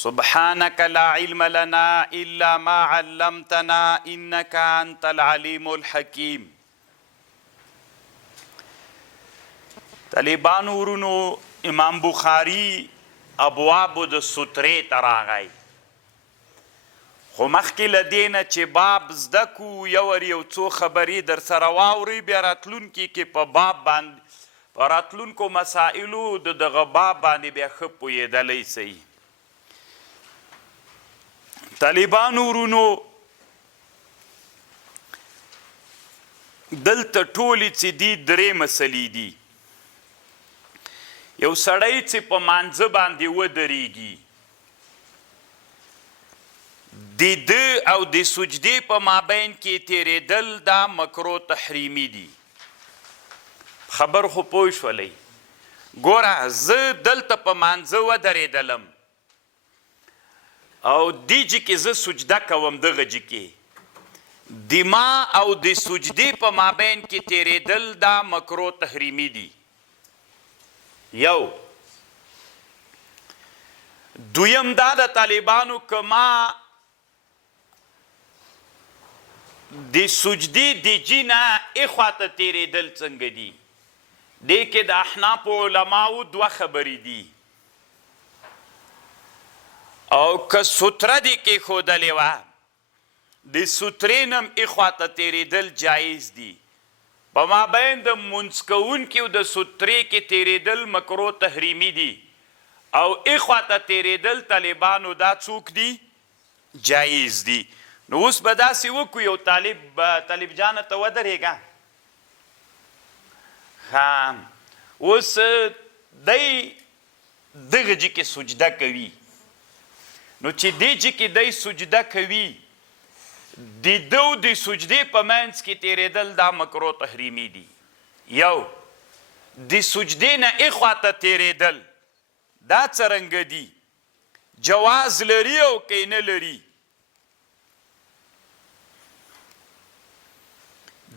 سبحانك لا علم لنا إلا ما علمتنا إنك أنت العليم الحكيم. طالبان ورونو امام بخاري ابواب د سترې ته راغی، خو مخکې له دې نه چې باب زده کو یو څو خبرې در سره واورئ، بیا راتلونکي کې په باب باندې په راتلونکو مسائلو د دغه باب باندې بیا ښه پوهېدلی سئ. طالبانو ورونو دلته ټولې چې دي درې مسلې دي. یو سړی چې په مانځه باندې ودرېږي، د ده او د سجدې په مابین کې تېرېدل دا مکرو تحریمي دي. خبر خو پوه شولی؟ ګوره زه دلته په مانځه ودرېدلم او دې جې کې زه سجده کوم، دغه جې کې د ما او د سجدې په مابین کې تېرېدل دا مکرو تحریمي دي. یو دویم دا د طالبانو که ما د سجدې د جې نه اخواته تېرېدل څنګه دي؟ دې کې د احنافو علماو دوه خبرې دي. او که ستره دې کېښودلې وه، د سترې نه هم اخواته تېرېدل جایز دي. په مابین د منځ کوونکي او د سترې کې تېرېدل مکرو تحریمي دي، او اخواته تېرېدل طالبانو دا څوک دي؟ جایز دي. نو اوس به داسې وکړو، یو طالب جانه ته ودرېږه، اوس دی دغه جې کې سجده کوي. نو چې دې جې کې دی سجده کوي، د ده او د سجدې په منځ کې تېرېدل دا مکرو تحریمي دي. یو د سجدې نه اخواته تېرېدل دا څرنګه دي؟ جواز لري او که نه لري؟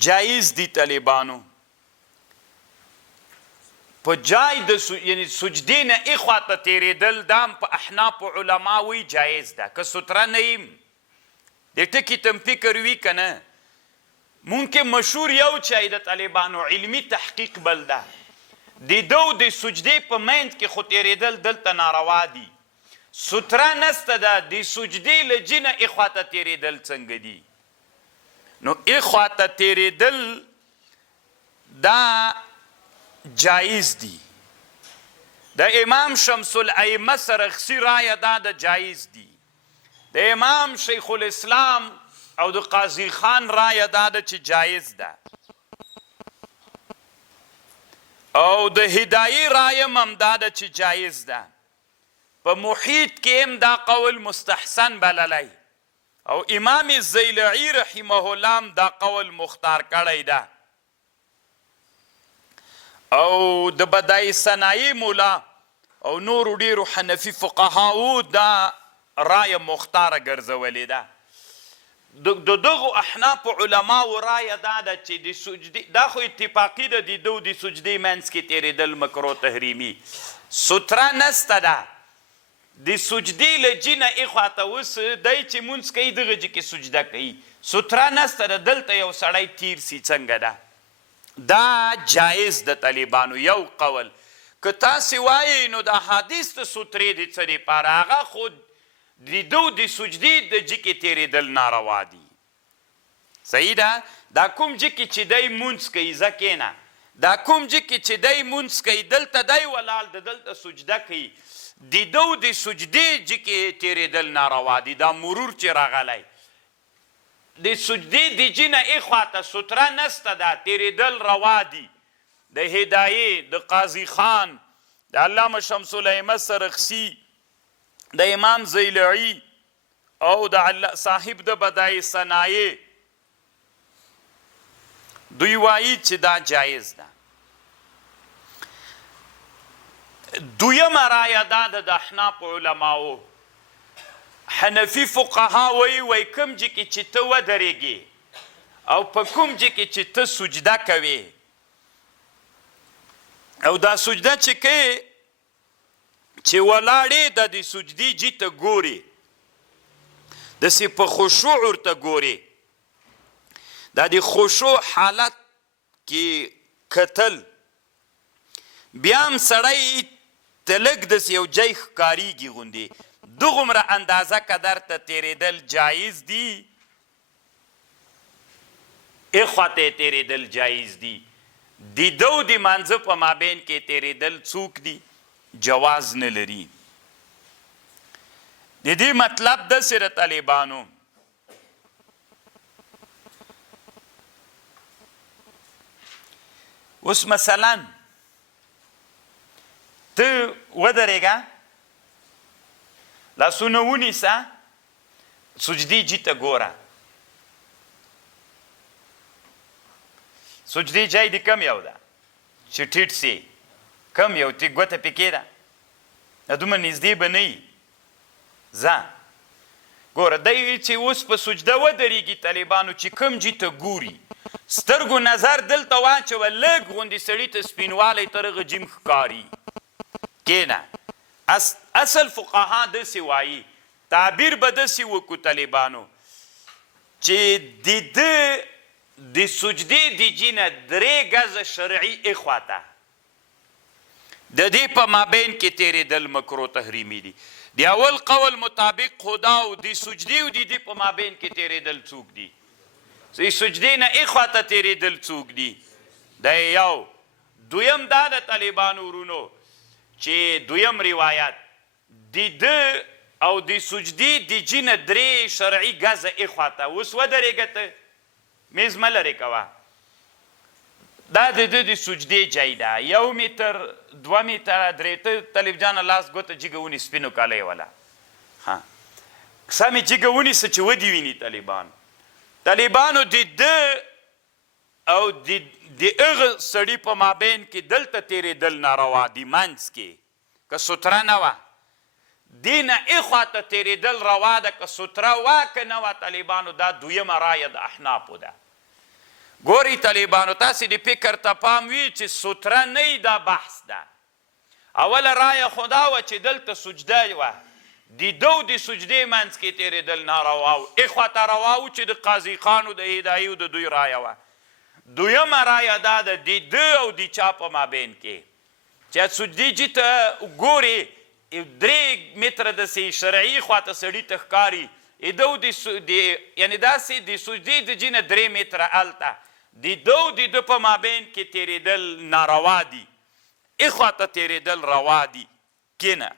جایز دي طالبانو. په جای د یعنی سجدې نه اخواته تېرېدل دا هم په احنافو علما وایي جایز ده. که ستره نه یم د ټکي تم فکر وي که نه، ممکن مشهور یو چای د طالبانو علمي تحقیق بل ده، د ده او د سجدې په منځ کې خو تېرېدل دلته ناروا دي. ستره نسته ده، د سجدې له جې نه اخواته تېرېدل څنګه دي؟ نو اخواته تېرېدل دا جایز دي. د امام شمس الائمه سرخسی رایه دا د جایز دي. د امام شیخ الاسلام او د قاضي خان رایه دا ده چې جایز ده. او د هدایي رایه هم دا ده چې جایز ده. په محیط کې هم دا قول مستحسن بللی، او امام الزیلعي رحمه الله هم دا قول مختار کړی ده. او د بدایع صنایع مولا او نورو ډېرو حنفي فقهاو دا رایه مختاره ګرځولې ده. د دغو احنافو علماو رایه دا ده چې د سجدې دا خو اتفاقي ده، د ده د سجدې منځ کې تېرېدل مکرو تحریمي. ستره نسته ده، د سجدې له جې نه اخواته اوس دی چې مونځ کوي دغه جې کې سجده کوي، ستره نسته ده، دلته یو سړی تیر سي څنګه ده؟ دا جایز د طالبانو. یو قول که تاسې وایئ نو د احادیث د سترې د څه دپاره؟ هغه خو د ده د سجدې د جې کې تېرېدل ناروا دي. صحیح ده؟ دا کوم جې کې چې دی مونځ کوي ځه کښېنه، دا کوم جې کې چې دی مونځ کوي دلته دی ولاړ د دلته سجده کوي، د ده د سجدې جې کې تېرېدل ناروا دي. دا مرور چې راغلی د سجدې د جې نه اخواته ستره نسته ده، تېرېدل روا دي. د هدایې، د قاضي خان، د علامه شمس الائمه سرخسی، د امام زیلعي او د صاحب د بدایع صنایع، دوی وایي چې دا جایز ده. دویمه رایه دا ده د احنافو علماو. حنفي فقها وایي کوم جې کې چې ته ودرېږې او په کوم جې کې چې ته سجده کوې، او دا سجده چې کوې چې ولاړې د دې سجدي جي ته ګوري داسې په خشوع ورته ګوري دا د خشوع حالت کې کتل بیا هم سړی ته لږ داسې یو جای ښکارېږي غوندې دغومره اندازه قدر ته تېرېدل جایز دي اخوا ته تېرېدل جایز دي د ده او د مانځه په مابین کې تېرېدل څوک دي جواز نه لري د دې مطلب داسې د طالبانو اوس مثلا ته ودرېږه لاسونه ونیسه سجدي جي ته ګوره سجدي جای د کم یو ده چې ټیټ سي کم یو تی ګوته پکې ده دومره نږدې به نه وي ځه ګوره دی چې اوس په سجده ودرېږي طالبانو چې کم جي ته ګوري سترګو نظر دلته واچوه لږ غوندې سړي ته سپینوالی تر هغه جیم ښکاري کېنه اصل فقها داسې وایي تعبیر به داسې وکړو طالبانو چې د ده د سجدې د جي نه 3 ګزه شرعي اخواته د دې په مابین کې تېرېدل مکروه تحریمي دي د اول قول مطابق خدا او د سجدې او د دې په مابین کې تېرېدل څوک دي د سجدې نه اخواته تېرېدل څوک دي دا یو دویم دا د طالبانو ورونو چې دویم روایت د ده او د سجدې د جي نه 3 شرعي ګزه اخواته اوس ودرېږه ته میز مه لرې کوه دا د ده د سجدې ځای ده 1 متر 2 متره 3 ته طالب جانه لاس ګوته جګه ونیس سپینو کالی وله سمې جګه ونیسه چې ودې ویني طالبانو د ده او د هغه سړي په مابین کې دلته تېرېدل ناروا دي منځ کې که ستره نه وه دې نه اخواته تېرېدل روا ده که ستره وه که نه وه طالبانو دا دویمه رایه د احنافو ده ګورئ طالبانو تاسې د فکر ته پام وي چې ستره نه وي دا بحث ده اوله رایه خو دا وه چې دلته سجده وه د ده او د سجدې منځ کې تېرېدل ناروا و اخواته روا و چې د قاضي خانو د هدایي او د دوی رایه وه دویمه رایه دا ده د ده او د چا په مابین کې چې سجدې جي ته ګورې 3 متره داسې شرعي خواته سړي ته ښکاري د یعنې داسې د سجدې د جي نه 3 متره هلته د ده او د ده په مابین کې تېرېدل ناروا دي اخواته تېرېدل روا دي کینه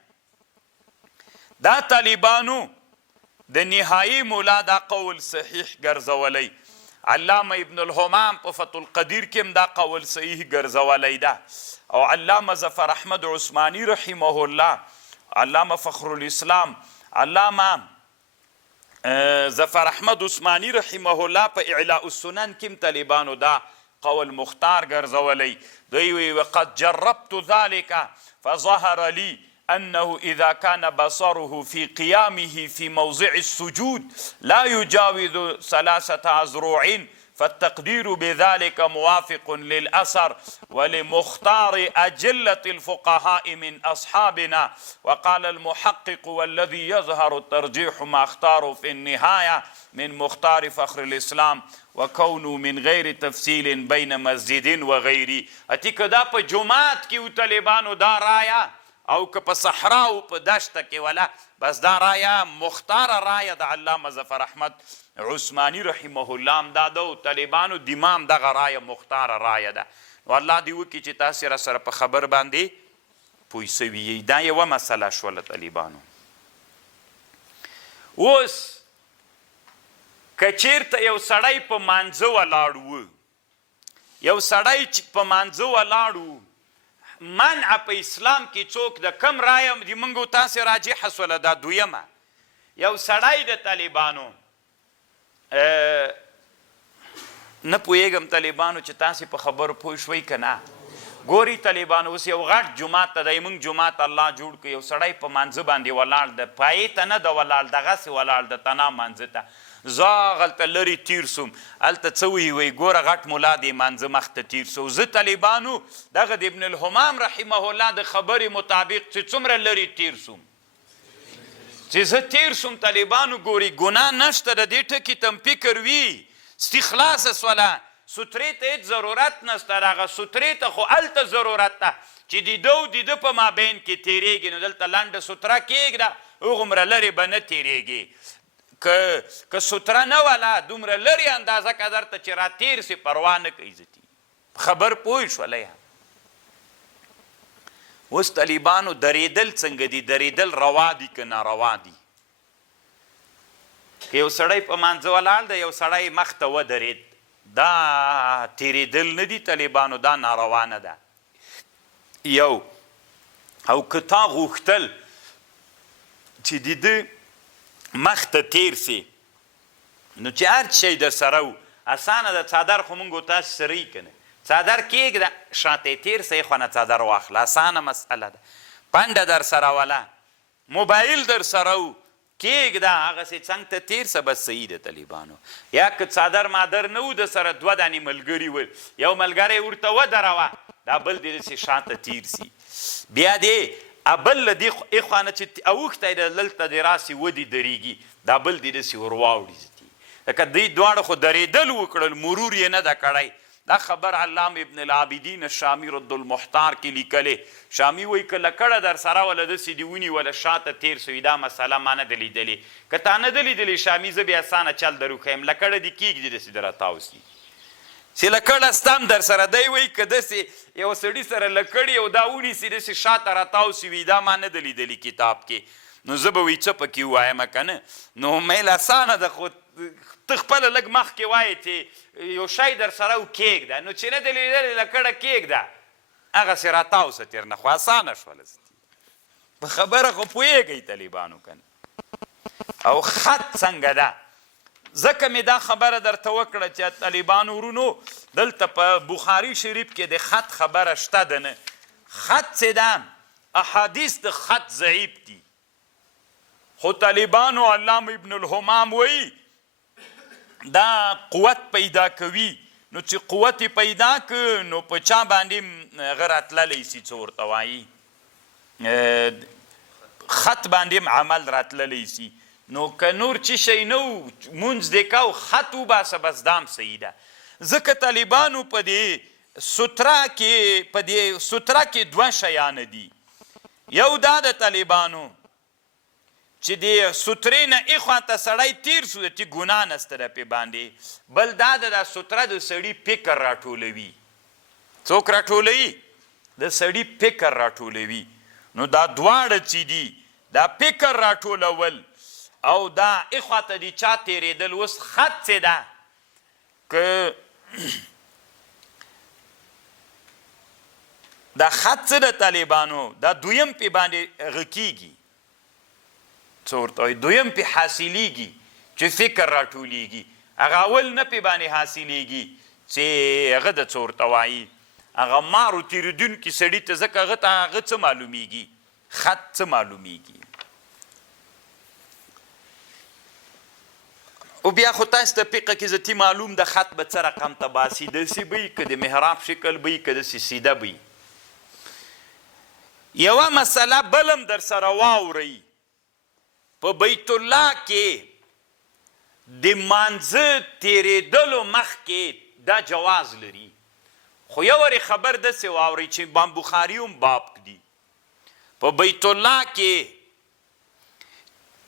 دا طالبانو د نهایي مولا دا قول صحیح ګرځولی علامه ابن الامام په فتح القدیر کې هم دا قول صحیح ګرځولی ده او علامه ظفر احمد عثماني رحمه الله علامه فخر الاسلام علامه ظفر احمد عثماني رحمه الله په اعلاء السنن کې هم طالبانو دا قول مختار ګرځولی دوی وی وقد جربت ذلك فظهر لي أنه إذا كان بصره في قيامه في موضع السجود لا يجاوز 3 أذرع فالتقدير بذلك موافق للأثر ولمختار أجلة الفقهاء من أصحابنا وقال المحقق والذي يظهر الترجيح ما اختاره في النهاية من مختار فخر الإسلام وكونه من غير تفصيل بين مسجد وغيره أتيك دا پا جماعت کی طالبانو دا رایا او که په صحرا او په دشته کې ولا بس دا رایه مختاره رایه د علامه ظفر احمد عثماني رحمه الله هم دا د طالبانو د امام دغه رایه مختاره رایه ده نو الله دې وکړي چې تاسې راسره په خبر باندې پوه سوي یئ دا یوه مسله شوله طالبانو اوس که چېرته یو سړی په مانځه ولاړ و یو سړی چې په مانځه ولاړ و منع په اسلام کې څوک د کم رایه د موږ تاسې راجحه سوله دا دویمه یو سړی د طالبانو نه پوهېږم طالبانو چې تاسې په خبرو پوه شوئ که نه ګوري طالبان اوس یو غټ جومات ته دی موږ جومات الله جوړ کړ یو سړی په مانځه باندې ولاړ ده پایې ته نه ده ولاړ دغسې ولاړ ده تنا مانځه ته زه هغلته لرې تیر سوم هلته څه وایي ګوره غټ ملا دی مانځه مخ ته تیر سو زه طالبانو دغه د ابن الامام رحمه الله د خبرې مطابق چې څومره لرې تیر سوم چې زه تیر سوم طالبانو ګوري ګناه نشته د دې ټکي ته فکر وي ستی خلاصه سوله سترې ته هېڅ ضرورت نشته هغه سترې ته خو هلته ضرورت ته چې د ده او د ده په مابین کې تیریږي نو دلته لنډه ستره کېږده هغومره لرې به نه تیریږي که ستره نه وله دومره لرې اندازه که درته چې را تیر سي پروا نه کوي زتي خبر پوه شولی اوس طالبانو درېدل څنګه دي درېدل روا دي که ناروا دي که یو سړی په مانځه ولاړ دی یو سړی مخ ته ودرېد دا تیرېدل نه دي طالبانو دا ناروا نه ده یو او که تا غوښتل چې د ده مخ ته تیر سي نو چې هر شی در سره و اسانه ده څادر خو مونږ تاسو سره یي که نه څادر کېږده شاته یې تیر سئ خو نه څادر واخله اسانه مسئله ده پنډه در سره وله موبایل در سره و کېږده هغسې څنګ ته تیر سه بس صحیح ده طالبانو یا که څادر مادر نه و د سره دوه دانې ملګري ول یو ملګری ورته ودروه دا بل دې داسې شاته تیر سي بیا دې بل له دې ایخوا نه چې اوښتی دی دلته دې راسي ودې درېږي دا بل دې داسې ور واوړي زتي لکه دوی دواړه خو درېدل وکړل مرور یې نه ده کړی دا خبر علام ابن العابدین الشامی رد المحتار کې لیکلی شامی وایي که لکړه در سره وله داسې دې ونیوله شاته تیر سوي دا مسله ما نه ده لیدلې که تا نه ده لیدلې شامي زه بیا اسانه چل در وښیم لکړه دې کېږدي داسې د راتاو سي چې لکړه ستم در سره دی وایي که داسې یو سړي سره لکړې او دا ونیسي داسې شاته راتاو سي وي دا ما نه ده لیدلي کتاب کې نو زه به وایي څه پکې ووایم که نه نو میل اسانه ده خو ته خپله لږ مخکې وایې چې یو شی در سره و کېږده نو چې نه ده لیدلې لکړه کېږده هغسې راتاو سه تېر نه خو اسانه شوله په خبره خو پوهېږئ طالبانو که نه او خط څنګه ده ځکه مې دا خبره درته وکړه چې طالبانو ورونو دلته په بخاري شریف کې د خط خبره شته ده نه خط چې ده احادیث د خط ضعیف دي خو طالبانو علام ابن الامام وایي دا قوت پیدا کوي نو چې قوت پیدا که نو په چا باندې هغه راتللی سي څه ورته وایي خط باندې عمل راتللی سي نو که نور چی شی نه و مونځ دې کا او خط وباسه بس دام صحیح ده ځکه طالبانو په دې ستره کې دوه شیان دي یو دا د طالبانو چې د سترې نه ایخوا ته سړی تیر سو د تی ګناه نسته ده پې باندې بل دا د ستره د سړي فکر راټولوي څوک راټولوي د سړي فکر راټولوي نو دا دواړه چې دي دا فکر راټولول او دا ایخوا ته د چا تیرېدل اوس خط څه ده که دا خط څه ده طالبانو دا دویم پې باندې هغه کېږي څه ورته وایي دویم پې حاصلیږي چې فکر راټولیږي هغه اول نه پې باندې حاصلیږي چې هغه د څه ورته وایي هغه مارو تېرېدونکي سړي ته ځکه هغه ته هغه څه معلومیږي خط څه معلومیږي او بیا خو تاسو ته فقه کې ذاتي معلوم د خط به څه رقم ته باسي داسې به وي که د محراب شکل به وي که داسې سیده به وي یوه مسله بلم در سره واورئ په بیت الله کې د مانځه تیرېدلو مخکې دا جواز لري خو یو وارې خبر داسې واورئ چې امام بخاري هم باب کړي په بیت الله کې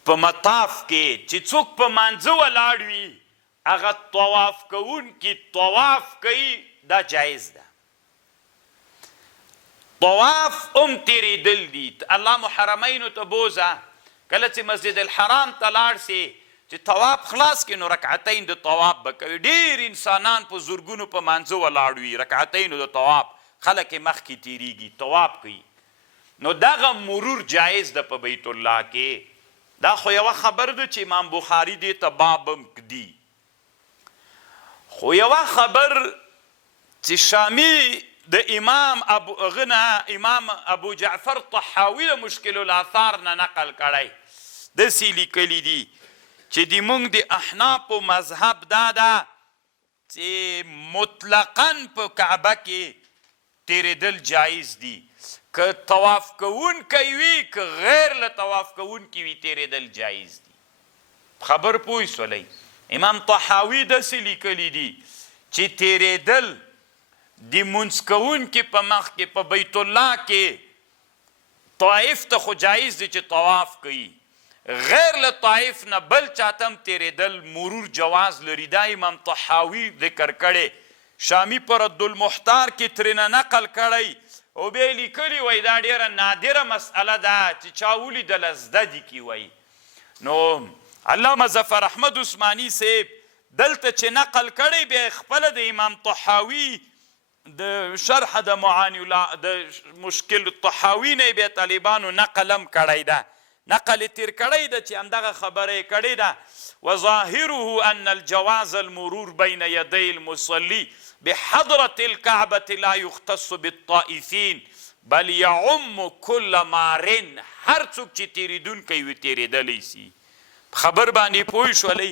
په مطاف کې چې څوک په مانځه ولاړ وي هغه طواف کوونکي طواف کوي دا جایز ده طواف هم تیرېدل دي الله محرمینو ته بوزه کله چې مسجد الحرام ته لاړ سي چې طواف خلاص کړي نو رکعتین د طواف به کوي ډېر انسانان په زرګونو په مانځه ولاړ وي رکعتینو د طواف خلک یې مخکې تیریږي طواف کوي نو دغه مرور جایز ده په بیت الله کې دا خو یوه خبر ده چې امام بخاري دې ته باب هم کدي خو یوه خبر چې شامی د امام ابو جعفر طحاوي د مشکل الاثار نه نقل کړی داسې لیکلي دي چې د موږ د احنافو مذهب دا ده چې مطلقاً په کعبه کې تیریدل جایز دي که طواف کوونکی وي که غیر له طواف کوونکي وي تیریدل جایز دي خبر پوه سولی امام طحاوي داسې لیکلي دي چې تیریدل د مونځ کوونکي په مخ کې په بیت الله کې طائف ته خو جایز دی چې طواف کوي غیر له طائف نه بل چاته هم تیریدل مرور جواز لري دا امام طحاوي ذکر کړی شامی په رد المحتار کې ترېنه نقل کړی او بیا یې لیکلي وایي دا ډېره نادره مسئله ده چې چا ولیدله زده دي کې وایي نو علامه ظفر احمد عثماني صاحب دلته چې نقل کړی بیا خپله د امام طحاوي د شرح د معانی د مشکل طحاوي نه بیا طالبانو نقل هم کړی ده نقل یې تیر کړی ده چې همدغه خبره یې کړې ده وظاهره ان الجواز المرور بین یدی المصلي بحضرة الكعبة لا يختص بالطائفين بل يعم كل مارن هر څوک چې تیریدونکی وي تیریدلی سي خبر باندې پوه شولی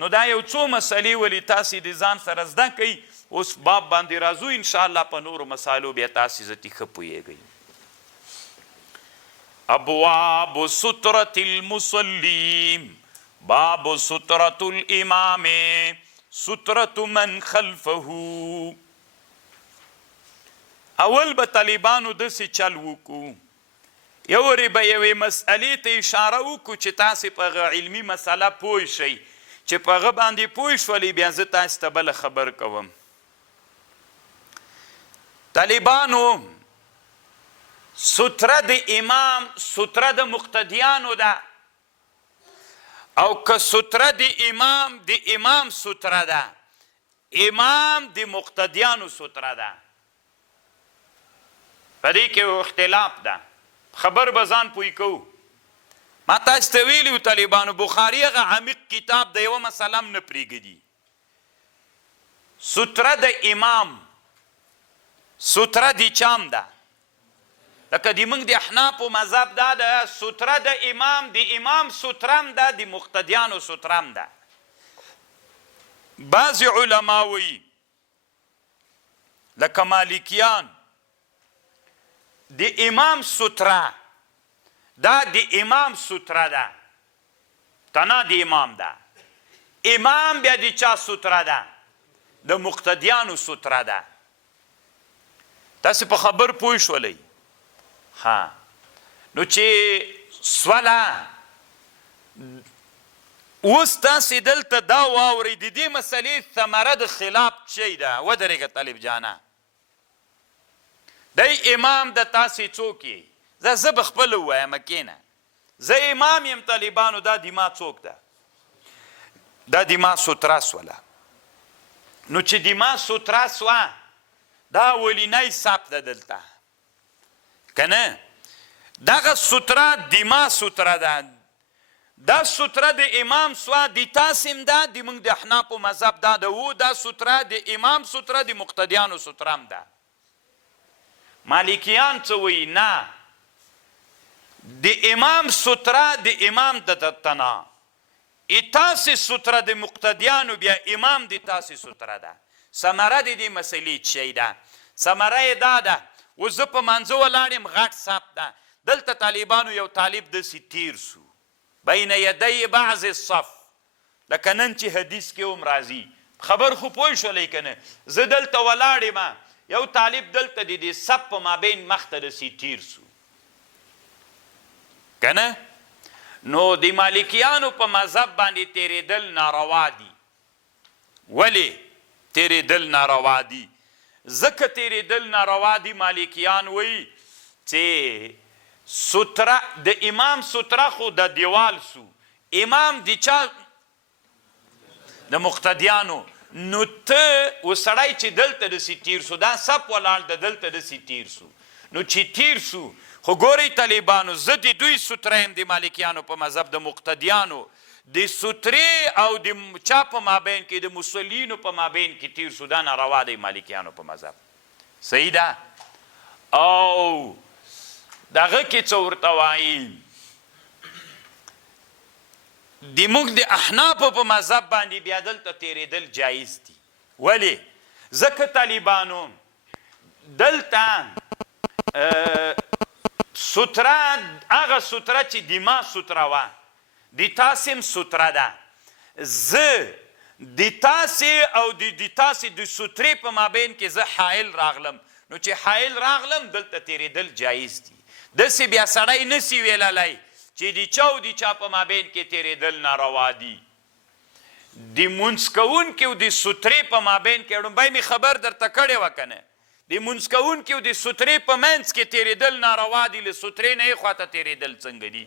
نو دا یو څو مسلې ولې تاسې د ځان سره زده کوئ اوس باب باندې راځو انشاءالله په نورو مسالو بیا تاسې زتی ښه پوهیږئ ابواب سترة المصلی باب سترة الامام سترة من خلفه اول به طالبانو داسې چل وکړو یو وارې به یوې مسئلې ته اشاره وکړو چې تاسې په هغه علمي مسله پوه شئ چې په هغه باندې پوه شولې بیا زه تاسې ته بله خبر کوم طالبانو ستره د امام ستره د مقتدیانو ده او که ستره د امام ستره ده امام د مقتدیانو ستره ده په دې کې یو اختلاف ده خبر به ځان پوی کوو ما تاسو ته ویلي وو طالبانو بخاري هغه عمیق کتاب د یوه مسله هم نه پرېږدي ستره د امام ستره د چام ده لکه د موږ د احنافو مذهب دا ده ستره د امام ستره هم ده د مقتدیانو ستره هم ده بعضې علما وایي لکه مالکیان د امام ستره دا د امام ستره ده تنه د امام ده امام بیا د چا ستره ده د مقتدیانو ستره ده تاسې په خبر پوه شولی ها نو چې سوله اوس تاسې دلته دا واورئ د دې مسلې ثمره د خلاف شی ده ودرېږه طالب جانه دی امام د تاسې څوک یې زه به خپله ووایم کښېنه زه امام یم طالبانو دا د ما څوک ده دا د ما ستره سوله نو چې د ما ستره سوه دا ولینی سپ ده دلته که نه دغه ستره د ما ستره ده دا ستره د امام سوه د تاسې هم ده د موږ د احنافو مذهب دا ده و دا ستره د امام ستره د مقتدیانو ستره هم ده مالکیان څه وایي نه د امام ستره د امام د تنه تاسې ستره د مقتدیانو بیا امام د تاسې ستره ده ثمره د دې مسلې شی ده ثمره یې دا ده اوس زه په منځه ولاړ یم غټ صف ده دلته طالبانو یو طالب داسې تیر سو بین یدی بعض الصف لکه نن چې حدیث کې هم راځي خبر خو پوه شولی که نه زه دلته ولاړ یم یو طالب دلته د دې صف په مابین مخته داسې تیر سو که نه نو د مالکیانو په مذهب باندې تیریدل ناروا دي ولې تیریدل ناروا دي ځکه تیریدل ناروا دي مالکیان وایي چې ستره د امام ستره خو د دیوال سو امام د چا د مقتدیانو نو ته وسړی چې دلته داسې تیر سو دا سپ ولاړ د دلته داسې تیر سو نو چې تیر سو خو ګورئ طالبانو زه د دوی ستره یم د مالکیانو په مذهب د مقتدیانو د سترې او د چا په مابین کې د مسلینو په مابین کې تیر سو دا ناروا دی مالکیانو په مذهب صحیح ده او دغه کې څه ورته وایي د موږ د احنافو په مذهب باندې بیا دلته تېرېدل جایز دي ولې ځکه طالبانو دلته ستره هغه ستره چې دما ستره وه د تاسې هم ستره ده زه د تاسې او د تاسې د سترې په مابین کې زه حایل راغلم نو چې حایل راغلم دلته تېرېدل جایز دي داسې بیا سړی نسي ویللی چې د چا او د چا په مابین کې تېرېدل ناروا دي د مونځ کوونکي او د سترې په مابین کې لومبی مې خبر درته کړې وه که نه د مونځ کوونکي او د سترې په منځ کې تېرېدل ناروا دي له سترې نه یې خواته تېرېدل څنګه دي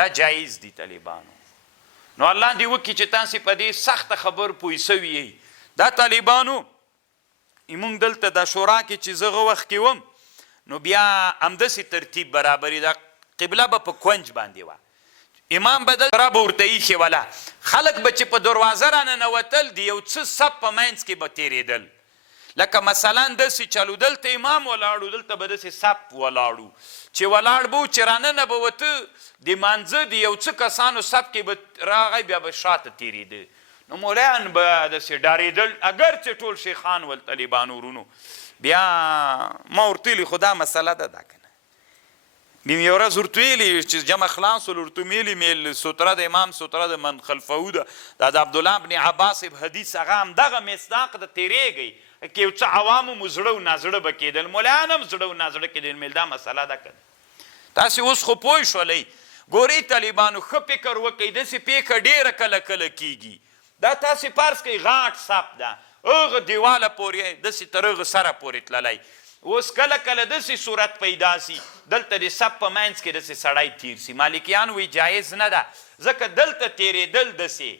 دا جایز دي طالبانو نو الله دې وکړي چې تاسې په دې سخته خبر پوه سوي یئ دا طالبانو موږ دلته د شورا کې چې زه هغه وخت کې وم نو بیا همداسې ترتیب برابري دا قبله به په کونج باندې وه امام به دلته به ورته ایښې وله خلک به چې په دروازه راننوتل د یو څه سب په منځ کې به تېرېدل لکه مثلا داسې چلو دلته امام ولاړو دلته به داسې سب ولاړو چې ولاړ به و چې راننه به وته د مانځه د یو څه کسانو سب کې به راغی بیا به شاته تېرېده نو مولیان به داسې ډارېدل اگر چې ټول شیخان ول طالبانو ورونو بیا ما ورته ویلي خو دا مسله ده دا که نه بیا مې یو ورځ ورته ویلي چې جمع خلاص ول ورته ویلي مې ستره د امام ستره د من خلفه ده دا د عبدالله بن عباس حدیث هغه همدغه مصداق د تېرېږئ که یو څه عوامو مو زړه و نازړه به کېدل مولیان هم زړه و نازړه کېدل مې دا مسله ده که نه تاسې اوس خو پوه شولئ ګورئ طالبانو ښه فکر وکئ داسې پیښه ډېره کله کله کېږي دا تاسې فرض کوئ غاټ سپ ده هغه دیواله پورې داسې تر هغه سره پورې تللی اوس کله کله داسې صورت پیدا سي دلته د سپ په منځ کې داسې سړی تیر سي مالکیان وایي جایز نه ده ځکه دلته تېرېدل داسې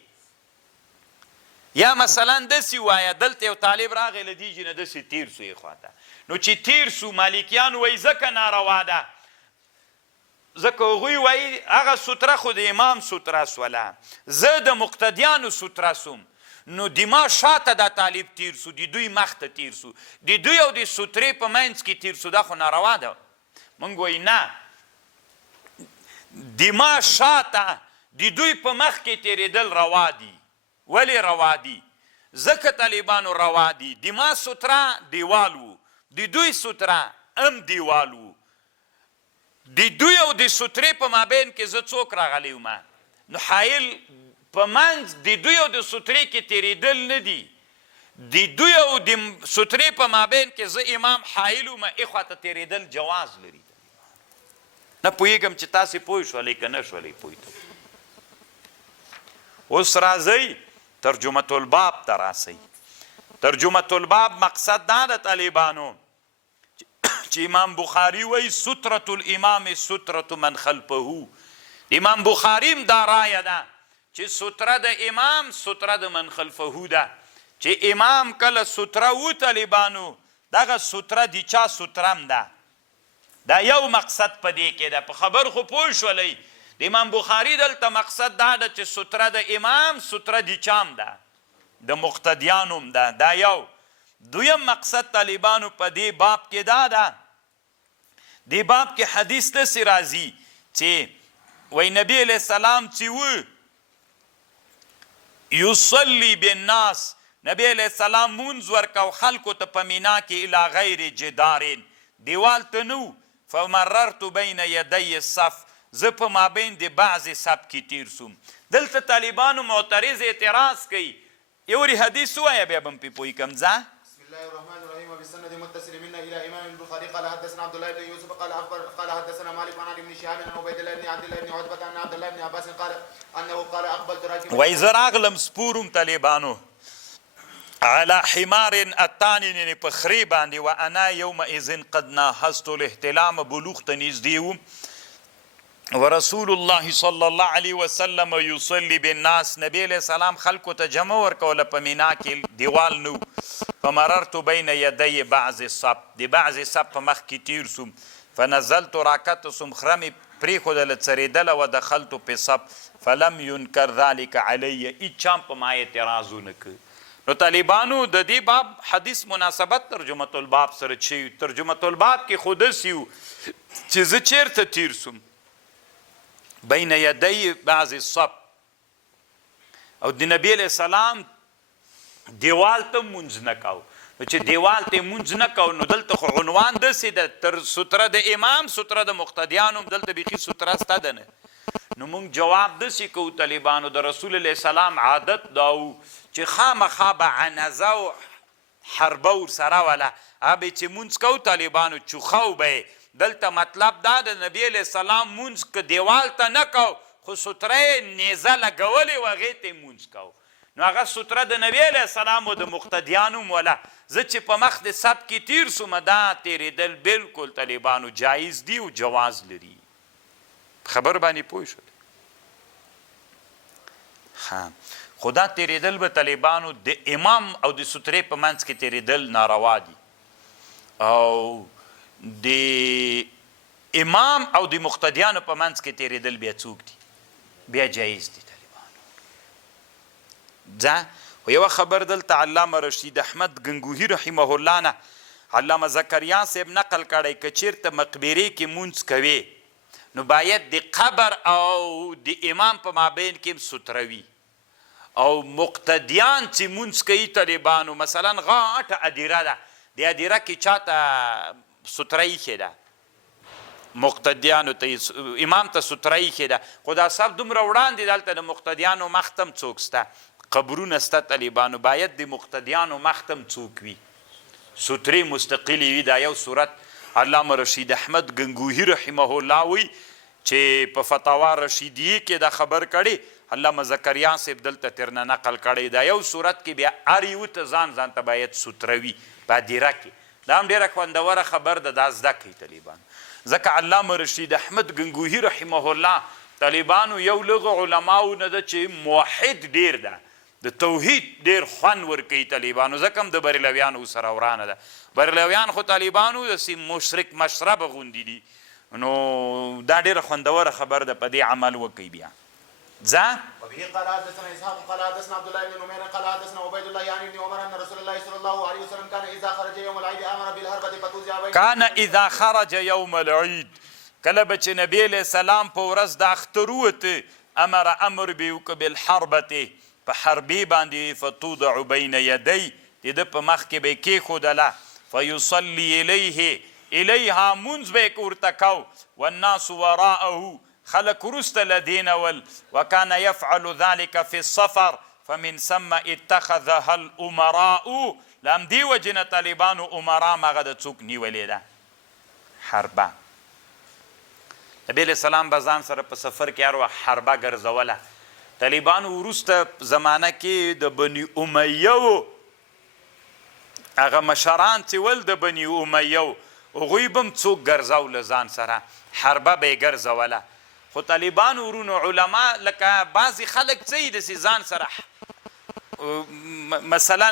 یا مثلا داسې وایه دلته یو طالب راغی له دې جینه داسې تیر سو یې خواته نو چې تیر سو مالکیان وایي ځکه ناروا ده ځکه هغوی وایي هغه ستره خو د امام ستره سوله زه د مقتدیانو ستره سوم نو د ما شاته دا طالب تیر سو د دوی مخته تیر سو د دوی او د سترې په منځ کې تیر سو دا خو ناروا ده موږ وایي نه د ما شاته د دوی په مخ کې تېرېدل روا دي ولې روا دي ځکه طالبانو روا دي د ما ستره دیوال و د دوی ستره هم دیوال و د دوی او د سترې په مابین کې زه څوک راغلی وم نو حایل په منځ د دوی او د سترې کې تېرېدل نه دي د دوی او د سترې په مابین کې زه امام حایل وم اخواته تېرېدل جواز لري نه پوهېږم چې تاسې پوه شولئ که نه شولئ پوه اوس راځئ ترجمة الباب ته راسئ ترجمة الباب مقصد دا د طالبانو چې امام بخاري وایي سترة الامام سترة من خلفه امام بخاري هم دا رایه ده چې ستره د امام ستره د من خلفه ده چې امام کله ستره و طالبانو دغه ستره د چا ستره هم ده دا یو مقصد په دې کې ده په خبر خو پوه شولئ د امام بخاري دلته مقصد دا ده چې ستره د امام ستره د چا هم ده د مقتدیانو هم ده دا یو دویم مقصد طالبانو په دې باب کې دا ده دې باب کې حدیث داسې راځي چې وی نبی علیه السلام چې و یصلی بالناس نبی علیه السلام مونځ ورکو خلکو ته په مینا کې الی غیر جدارین دیوال ته نه فمررت بین یدی الصف زه په مابین د بعضې صف کې تیر سوم دلته طالبانو معترض اعتراض کوي یو حدیث ووایه بیا به م پې پوه کړم ځه بسم الله الرحمن الرحيم وبالسند متصل منا الى امام البخاري قال حدثنا عبد الله بن يوسف قال حدثنا مالك عن ابن شهاب عن عبيد الله بن عبد الله بن عتبة عن عبد الله بن عباس قال انه قال اقبلت راكبا وای زه راغلم سپورم طالبانو على حمار التانن په خرې باندې و انا یومئذ قد ناهزت الاحتلام بلوغ ته نږدې وم ورسول الله صلی الله علیه وسلم یصلی بالناس نبی علیہ السلام خلکو ته جمع ورکوله په مینا کې دیوال نو فمررت بین یدی بعض الصف د بعض صف په مخ کې تیر سوم فنزلت راکت سوم خره مې پرېښودله څرېدله ودخلت په صف فلم ینکر ذلک علی هېچا په ما اعتراض ونه که نو طالبانو د دې باب حدیث مناسبت ترجمه الباب سره چې ترجمه الباب کې خود سیو چې زه چیرته تیر سوم بین یدی بعض الصف او د نبی علیہ السلام دیوال ته مونځ نه کاو چې دیوال ته مونځ نه کاو نو دلته خو عنوان داسې ده تر ستره د امام ستره د مقتدیانو دلته بیخي ستره سته ده نه نو مونږ جواب داسې کوو طالبانو د رسول علیه السلام عادت دا و چې خامخا به عنزه او حربه ورسره وله هغه به چې مونځ کوو طالبانو چوخو به دلته مطلب دا د نبی علیه السلام مونځ که دیوال ته نه کوو خو ستره یې نیزه لګولې و هغې ته یې مونځ کوو نو هغه ستره د نبی علیه السلام و د مقتدیانو وله زه چې په مخ د سب کې تیر سومه دا تیرېدل بلکل طالبانو جایز دي او جواز لري خبر باندې پوه شول خو دا تیرېدل به طالبانو د امام او د سترې په منځ کې تیرېدل ناروا دي او د امام او د مقتدیانو په منځ کې تیرېدل بیا څوک دي بیا جایز دي طالبانو ځه خو یوه خبر دلته علامه رشید احمد گنگوهی رحمه الله نه علامه زکریا صاحب نقل کړی که چیرته مقبرې کې مونځ کوې نو باید د قبر او د امام په مابین کې ستره وي او مقتدیان چې مونځ کوي طالبانو مثلا غاټه ادیره ده د ادیره کې چاته ستره ایښې ده مقتدیانو ته امام ته ستره ایښې ده خو دا سب دومره وړاندې دلته د مقتدیانو مخ ته هم څوک شته قبرونه شته طالبانو باید د مقتدیانو مخ ته هم څوک وي سترې مستقلې وي دا یو صورت علامه رشید احمد گنگوهی رحمه الله وی چې په فتاوا رشیدیه کې دا خبر کړي علامه زکریا صاحب دلته ترنه نقل کړی دا یو صورت کې بیا هر یو ته ځان ته باید ستره وي په هدیره کې دا هم ډېره خوندوره خبر ده دا زده کوي طالبان ځکه علامه رشید احمد گنگوهی رحمه الله طالبانو یو لږ علماو نه ده چې موحد ډېر ده د توحید ډېر خوند ورکوي طالبانو ځکه هم د بریلویانو سره ورانه ده بریلویان خو طالبانو داسې مشرک مشربه غوندې دي نو دا ډېره خوندوره خبر ده په دې عمل وکوي بیا ځه وبه قال حدثنا اسحاق قال حدثنا عبد الله بن نمير قال حدثنا عبيد الله يعني ابن عمر ان رسول الله صلى الله عليه وسلم كان اذا خرج يوم العيد امر بالهربه فتوزع بين كان اذا خرج يوم العيد کله به چې نبی علیه السلام په ورځ د اختر ووته امر به وکړه بالحربه په حربې باندې فتوضع بین یدی د ده په مخ کې به یې کېښودله فیصلي الیها مونځ به یې ورته کو والناس وراءه خلق وروسته له دې نه ول وکان یفعل ذلك فی السفر فمن ثم اتخذها الامراء له همدې وجې نه طالبانو امرا مغه د څوک نیولې ده حربه نبی علیه السلام به ځان سره په سفر کې هر وخت حربه ګرځوله طالبانو وروسته زمانه کې د بني امیه هغه مشران چې ول د بني امیه هغوی به هم څوک ګرځو له ځان سره حربه به یې ګرځوله خو طالبانو ورونو علما لکه بعضې خلک څه یي داسې ځان سره مثلا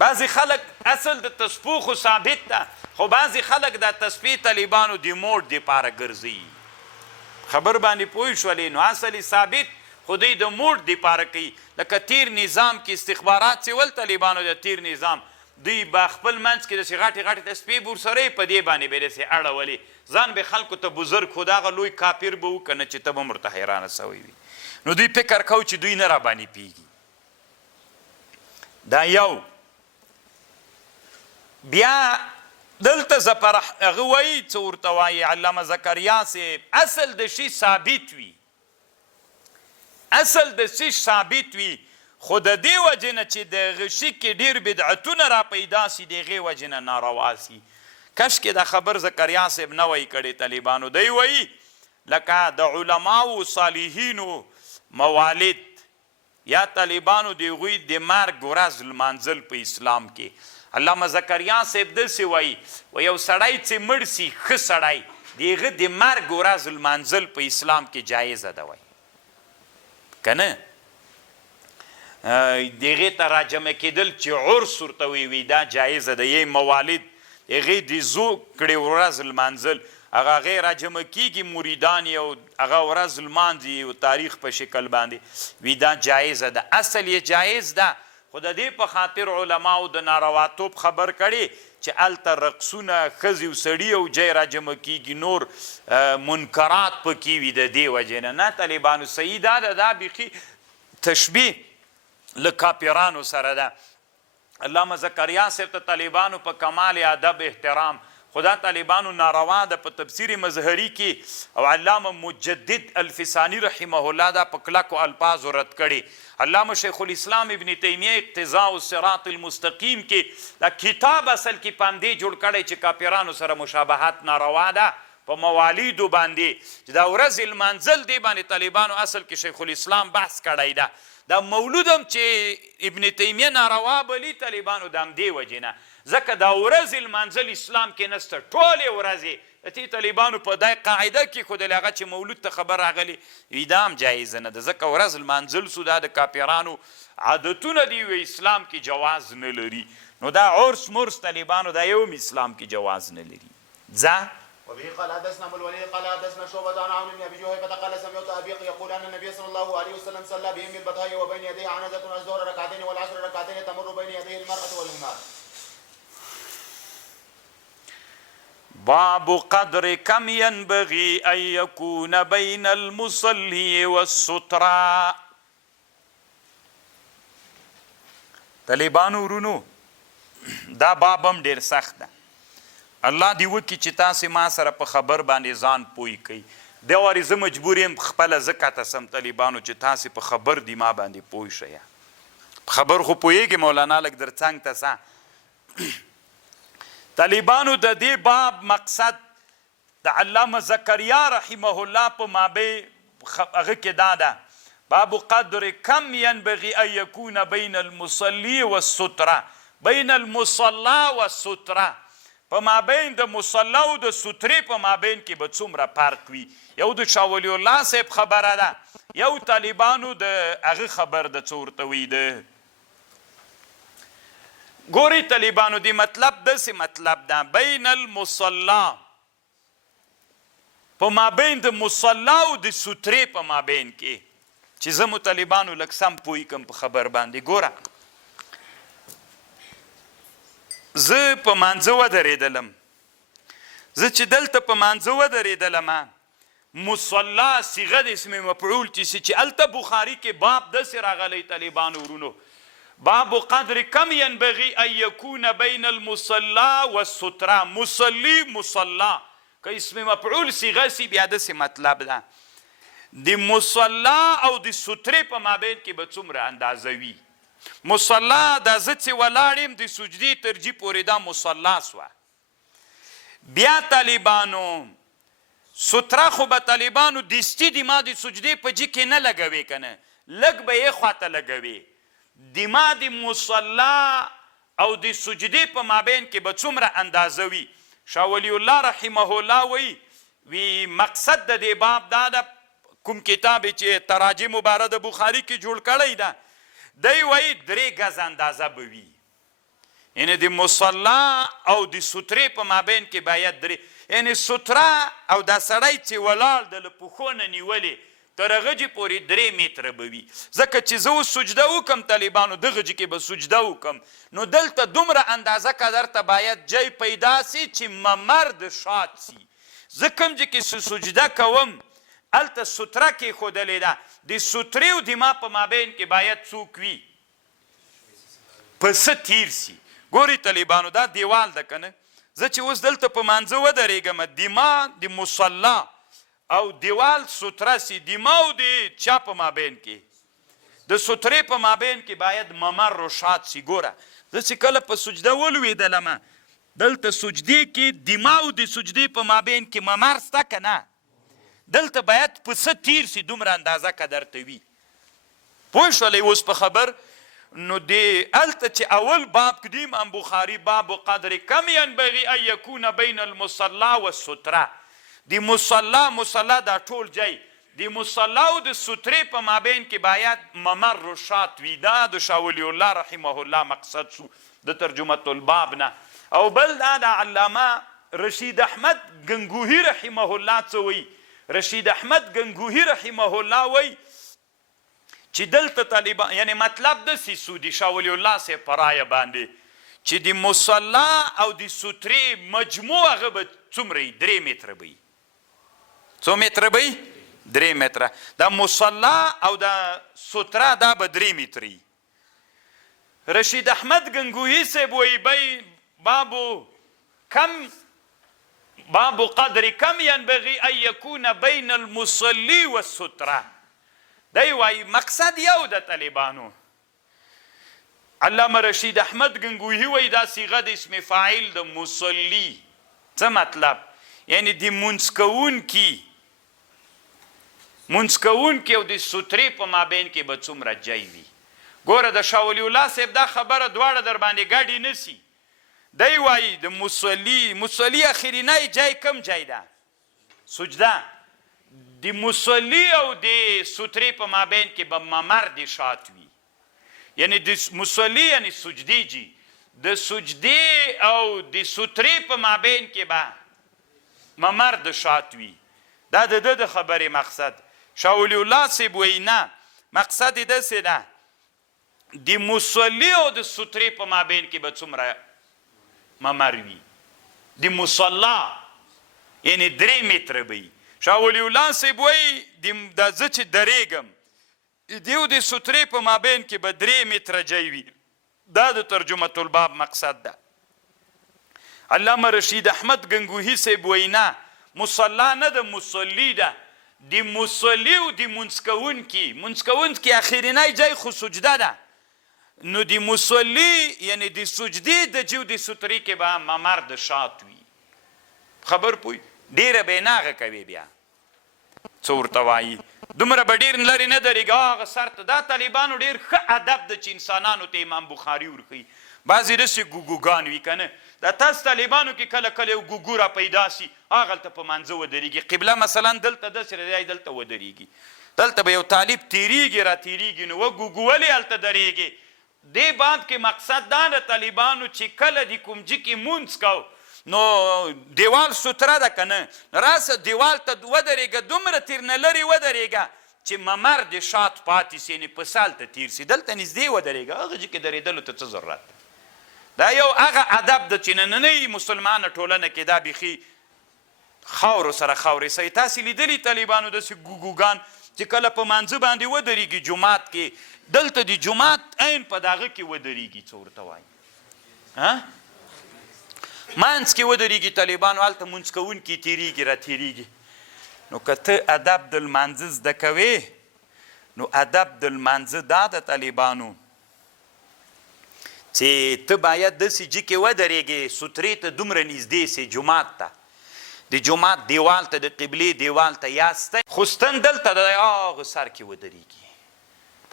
بعضې خلک اصل د تسپو خو ثابت ده خو بعضې خلک دا تسپې طالبانو د موډ دپاره ګرځوي خبر باندې پوه شولې نو اصل ثابت خو دوی د موډ دپاره کوي لکه تیر نظام کې استخبارات چې ول طالبانو د تیر نظام دوی به خپل منځ کې داسې غټې غټې تسپې به ورسره په دې باندې به داسې اړولې ځان به خلکو ته بزرګ خو دغه لوی کافر به و که نه چې ته به هم ورته حیرانه سوی وي نو دوی فکر کو چې دوی نه راباندې پیږي دا یو بیا دلته زه پر هغه وایي څه ورته وایي علامه زکریا صاحب اصل د شي ثابت وي اصل د شي ثابت وي خو د دې وجې نه چې د هغه شي کې ډېر بدعتونه را پیدا سي د هغې وجې نه ناروا سي کشکې دا خبر زکریا صاحب نه وایي کړی طالبانو دی وایي لکه د علماو صالحینو موالد یا طالبانو د هغوی د مرګ ورځ لمانځل په اسلام کې علامه زکریا صاحب داسې وایي و یو سړی چې مړ سي ښه سړی د هغه د مرګ ورځ لمانځل په اسلام کې جایزه ده وایي که نه د هغې ته راجمع کېدل چې عرس ورته وي دا جایزه ده یې موالد هغې د زو کړې ورځ لمانځل هغه راجمع کېږي مریدان یې او هغه ورځ لمانځي او تاریخ په شکل باندې وي دا جایزه ده اصل یې جایز ده خو د دې په خاطر علماو د نارواتوب خبر کړي چې هلته رقصونه ښځې او سړي او جای راجمع کېږي نور منکرات پکې وي د دې وجې نه طالبانو صحیح دا ده دا بیخي تشبیه له کاپیرانو سره ده علامه زکریا صاحب ته طالبانو په کمال ادب احترام خدا طالبانو ناروا ده په تفسیر مظهری کې او علامه مجدد الفسانی رحمه الله دا په کلکو الفاظو رد کړي علامه شیخ الاسلام ابن تیمیه اقتضاء الصراط المستقیم کې دا کتاب اصل کې پاندې جوړ کړی چې کاپیرانو سره مشابهت ناروا ده په موالیدو باندې چې دا ورځ المنزل دی باندې طالبانو اصل کې شیخ الاسلام بحث کړی ده دا مولود هم چې ابن تیمیه ناروا بلی طالبانو د همدې وجې نه ځکه دا ورځ المنزل اسلام کې نسته ټولې ورځې د دې طالبانو په دای قاعده کې ښودلې هغه چې مولود ته خبر راغلی وي دا هم جایزه نه ده ځکه ورځ المنزل سو دا د کاپیرانو عادتونه دي وی اسلام کې جواز نه لري نو دا عرس مرس طالبانو دا یو اسلام کې جواز نه لري ځه وبه قال حدثنا ابو الوليد قال حدثنا شعبة عن عون بن ابي جهيفة قال سمعت ابي يقول ان النبي صلى الله عليه وسلم صلى بهم بالبطحاء وبين يديه عنزة الظهر ركعتين والعصر ركعتين تمر بين يديه المرأة والحمار. باب قدر كم ينبغي ان يكون بين المصلي والسترة طالبانو ورونو دا باب هم ډیر سخت ده الله دی وکي چې تاسې ما سره په خبر باندې ځان پوی کوي د وارې زه مجبور یم خپله زکاته سم طالبانو چې تاسې په خبر دی ما باندې پوی شئ خبر خو پوهیږي مولانا لږ در څنګ ته سه طالبانو د دې باب مقصد د علامه زکریا رحمه الله په مابه هغه کې دا ده باب قدر کم ینبغي ان یکون بین المصلی والستره بین المصلا والستره په مابین د مصلا او د سترې په مابین کې به څومره فرق وي یو د شاه ولی الله صاحب خبره ده یو طالبانو د هغه خبر د څه ورته وي ده ګورئ طالبانو دی مطلب داسې مطلب ده بین المصلا په مابین د مصلا او د سترې په مابین کې چې زه مو طالبانو لږ سم پوی کم په خبر باندې ګوره زه په مانځه ودرېدلم زه چې دلته په مانځه ودرېدلم مصلا صیغه د اسم مفعول چې هلته بخاري کې باب داسې راغلی طالبانو ورونو باب قدر کم ینبغي ان یکون بین المصلا والستره مصلی مصلا که اسم مفعول صیغه سی بیا داسې مطلب ده د مصلا او د سترې په مابین کې به څومره اندازه وي مصلا دا زه چې ولاړ یم د سجدې ترجیح پورې دا مصلا سوه بیا طالبانو ستره خو به طالبانو دستی د ما د سجدې په جې کې نه لګوي که نه لږ به یې خواته لګوي د ما د مصلا او د سجدې په مابین کې به څومره اندازه وي شاه ولی الله رحمه الله وی مقصد د دې باب دا ده کوم کتاب چې تراجم مباره د بخاري کې جوړ کړی ده دی وایي 3 ګز اندازه به وي یعنې د مصلا او د سترې په مابین کې باید یعنې ستره او دا سړی چې ولاړ د له پښو نه نیولې تر هغه جې پورې 3 متره به وي ځکه چې زه اوس سجده وکم طالبانو دغه جې کې به سجده وکم نو دلته دومره اندازه که درته باید جای پیدا سي چې ممر د شات سي زه کوم جې کې سجده کوم هلته ستره کېښودلې ده د سترې او د ما په مابین کې باید څوک وي پسه تیر سي ګورئ طالبانو دا دیوال ده که نه زه چې اوس دلته په مانځه ودرېږم د ما د مصلا او دیوال ستره سي د ما او د چا په مابین کې د سترې په مابین کې باید ممر روشات سي ګوره زه چې کله په سجده ولوېدلمه دلته سجدې کې د ما او د سجدې په مابین کې ممر سته که نه دلته باید پسه تیر سي دومره اندازه که درته وي پوه شولی اوس په خبر نو د هلته چې اول باب کې د امام بخاري باب قدر کم ینبغي ان یکون بین المصلا والستره د مصلا دا ټول جای د مصلا او د سترې په مابین کې باید ممر روشات وي دا د شاه ولی الله رحمه الله مقصد شو د ترجمه الباب نه او بل دا د علامه رشید احمد گنگوهی رحمه الله څه وایي رشید احمد گنگوهی رحمه الله وی چې دلته طالبان یعنی مطلب داسې سودي شاه ولی الله صاحب په رایه باندې چې د مصلا او د سترې مجموع هغه به څومره وي 3 متره به وي څو متره به وي 3 متره دا مصلا او دا ستره دا به 3 متره وي رشید احمد گنگوهی صاحب وایي باب قدر کم ینبغي ان یکون بین المصلی والستره دی وایي مقصد یو د طالبانو علامه رشید احمد گنگوهی وایي دا صیغه د اسم فاعل د مصلی څه مطلب یعنی د مونځ کوونکي او د سترې په مابین کې به څومره جای وي ګوره د شاه ولی الله صاحب دا خبره دواړه در باندې ګډې نسی دی وایي د مصلی اخرینی جای کم جای ده سجده د مصلی او د سترې په مابین کې به ممر د شات وي یعنی د مصلی یعنی سجدی جی د سجدی او د سترې په مابین کې به ممر د شات وي دا د ده د خبرې مقصد شاه ولی الله صاحب وایي نه مقصد یې داسې ده د مصلی او د سترې په مابین کې به څومره ممر وي د مصلا یعنی 3 متره به وي شاه ولی الله صاحب وایي دا زه چې درېږم دیو د سترې په مابین کې به 3 متره جای وي دا د ترجمه الباب مقصد ده علامه رشید احمد گنگوهی صاحب وایي نه مصلا نه د مصلی ده د مصلی او د مونځ کوونکي اخرینی جای خو سجده ده نو د مصلی یعنی د سجدې د جو د سترې کې به ممر د شات وي خبر پوی ډیره بیناغه کوي بیا څه ورته وایي دومره به ډېر لرې نه درېږي هغه سر ته دا طالبانو ډېر ښه ادب ده چې انسانانو ته امام بخاري ورښیي بعضې داسې ګوګوګان وي که نه دا تاسو طالبانو کې کله کله یو ګوګو را پیدا سي هغلته په منځه ودرېږي قبله مثلا دلته داسې دی دلته ودرېږي دلته به یو طالب تېرېږي را تېرېږي نو وګوګو ولې هلته درېږي دې باب کې مقصد دا د طالبانو چې کله د کومجي کې مونځ کو نو دیوال ستره ده که نه راسه دیوال ته ودرېږه دومره تېر نه لرې ودرېږه چې ممر د شات پاتې سي یعنې په سال ته تېر سي دلته نږدې ودرېږه هغه ځای کې درېدلو ته څه ضرورت ده دا یو هغه ادب ده چې نننۍ مسلمانه ټولنه کې دا بیخي خاورو سره خاورې سوي تاسې لیدلي طالبانو داسې ګوګوګان چې کله په مانځه باندې ودرېږي جومات کې دلته د جومات عین په دغه کې ودرېږي څه ورته وایي منځ کې ودرېږي طالبانو هلته مونځ کوونکي تېرېږي را تېرېږي نو که ته ادب د لمانځه زده کوې نو ادب د لمانځه دا د طالبانو چې ته باید داسې جي کې ودرېږې سترې ته دومره نږدې سې جومات ته د جومات دیوال ته د قبلې دیوال ته یاسته خو ستن دلته د هغه سر کې ودرېږي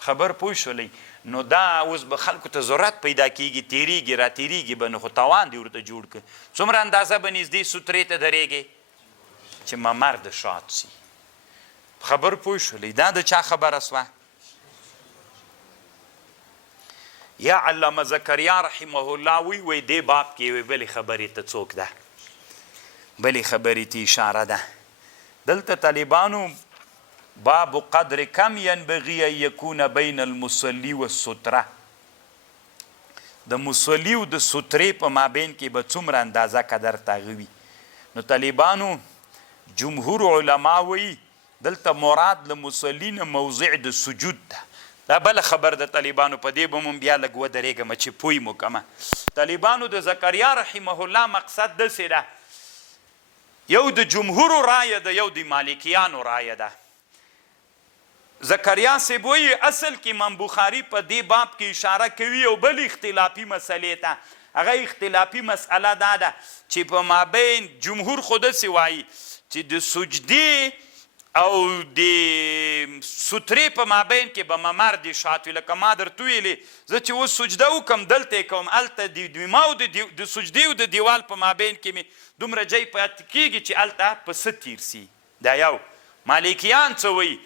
خبر پوه شولی نو دا اوس به خلکو ته ضرورت پیدا کېږي تېرېږي را تېرېږي به نو خو تاوان دې ورته جوړ کړه څومره اندازه به نږدې سترې ته درېږې چې ممر د شات سي خبر پوه شولی دا د چا خبره سوه یا علامه زکریا رحمه الله وی دې باب کې یوې بلې خبرې ته څوک ده بلې خبرې ته اشاره ده دلته طالبانو باب قدر کم ینبغي ان یکون بین المصلی والستره د مصلی او د سترې په مابین کې به څومره اندازه قدر تاغه وي نو طالبانو جمهور علما وایي دلته مراد له مصلی نه موضع د سجود ده دا بله خبر د طالبانو په دې به مون بیا لږ ودرېږم چې پوی مو کمه طالبانو د زکریا رحمه الله مقصد داسې ده یو د جمهورو رایه ده یو د مالکیانو رایه ده زکریا صاحب وایي اصل کې امام بخاري په دې باب کې اشاره کوي یو بل اختلافي مسلې ته هغه اختلافي مسئله دا ده چې په مابین جمهور خو داسې وایي چې د سجدې او د سترې په مابین کې به ممر د شات وي لکه ما درته ویلې زه چې اوس سجده وکړم دلته یې کوم هلته ما او د سجدې او د دیوال په مابین کې مې دومره جای پاتې کېږي چې هلته په څه تیر سي دا یو مالکیان څه وایي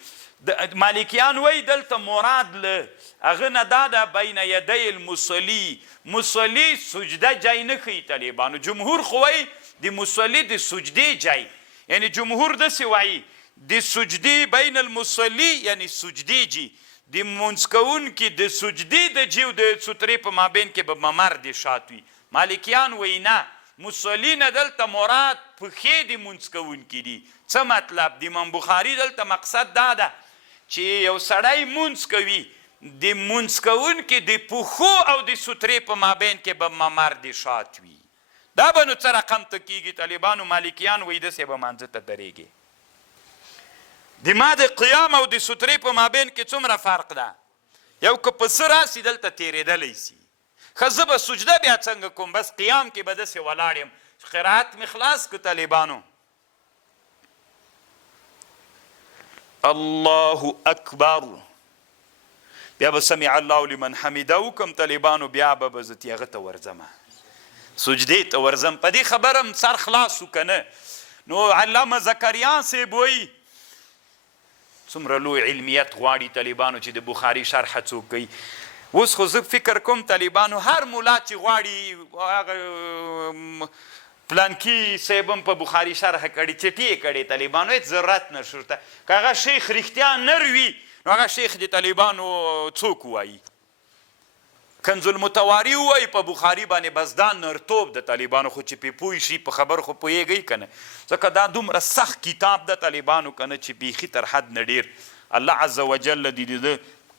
مالکیان وایي دلته مراد له هغه نه دا ده بین یدی المصلی مصلی سجده جای نه ښیي طالبانو جمهور خو وایي د مصلی د سجدې جای یعنی جمهور داسې وایي د سجدې بین المصلی یعنی سجدې جي د مونځ کوونکي د سجدې د جیو د سترې په مابین کې به ممر د شات وي. مالکیان وایي نه، مصلی نه دلته مراد پښې د مونځ کوونکي دي. څه مطلب؟ د امام بخاري دلته مقصد دا ده چې یو سړی مونځ کوي، د مونځ کوونکي د پښو او د سترې په مابین کې به ممر د شات وي. دا به نو څه رقم ته کېږي؟ طالبانو مالکیان وایي داسې به مانځه ته درېږي. د ما د قیام او د سترې په مابین کې څومره فرق ده؟ یو که پسه راسي دلته تېرېدلی سي، ښه زه به سجده بیا څنګه کوم؟ بس قیام کې به داسې ولاړ یم. قرائت مې خلاص که طالبانو؟ الله اکبر، بیا به سمع الله لمن حمیده وکم طالبانو، بیا به زه هغه ته ورځم، سجدې ته ورځم. په دې خبره سر خلاص و که نه؟ نو علامه زکریا صاحب وایي څومره لوی علمیت غواړي طالبانو چې د بخاري شرحه څوک کوي. اوس خو زه فکر کوم طالبانو هر ملا چې غواړي هغه پلانکي صاحب هم په بخاري شرحه کړي، چټي یې کړې طالبانو، هېڅ ضرورت نه شته. که هغه شیخ رښتیا نر وي نو هغه شیخ د طالبانو څوک وایي؟ کنز المتواري وایي په بخاري باندې، بس دا نرتوب د طالبانو. خو چې پې پوه شي په خبر خو پوهېږئ که نه؟ ځکه دا دومره سخت کتاب د طالبانو که نه چې بیخي تر حد نه ډېر. الله عز وجل دې د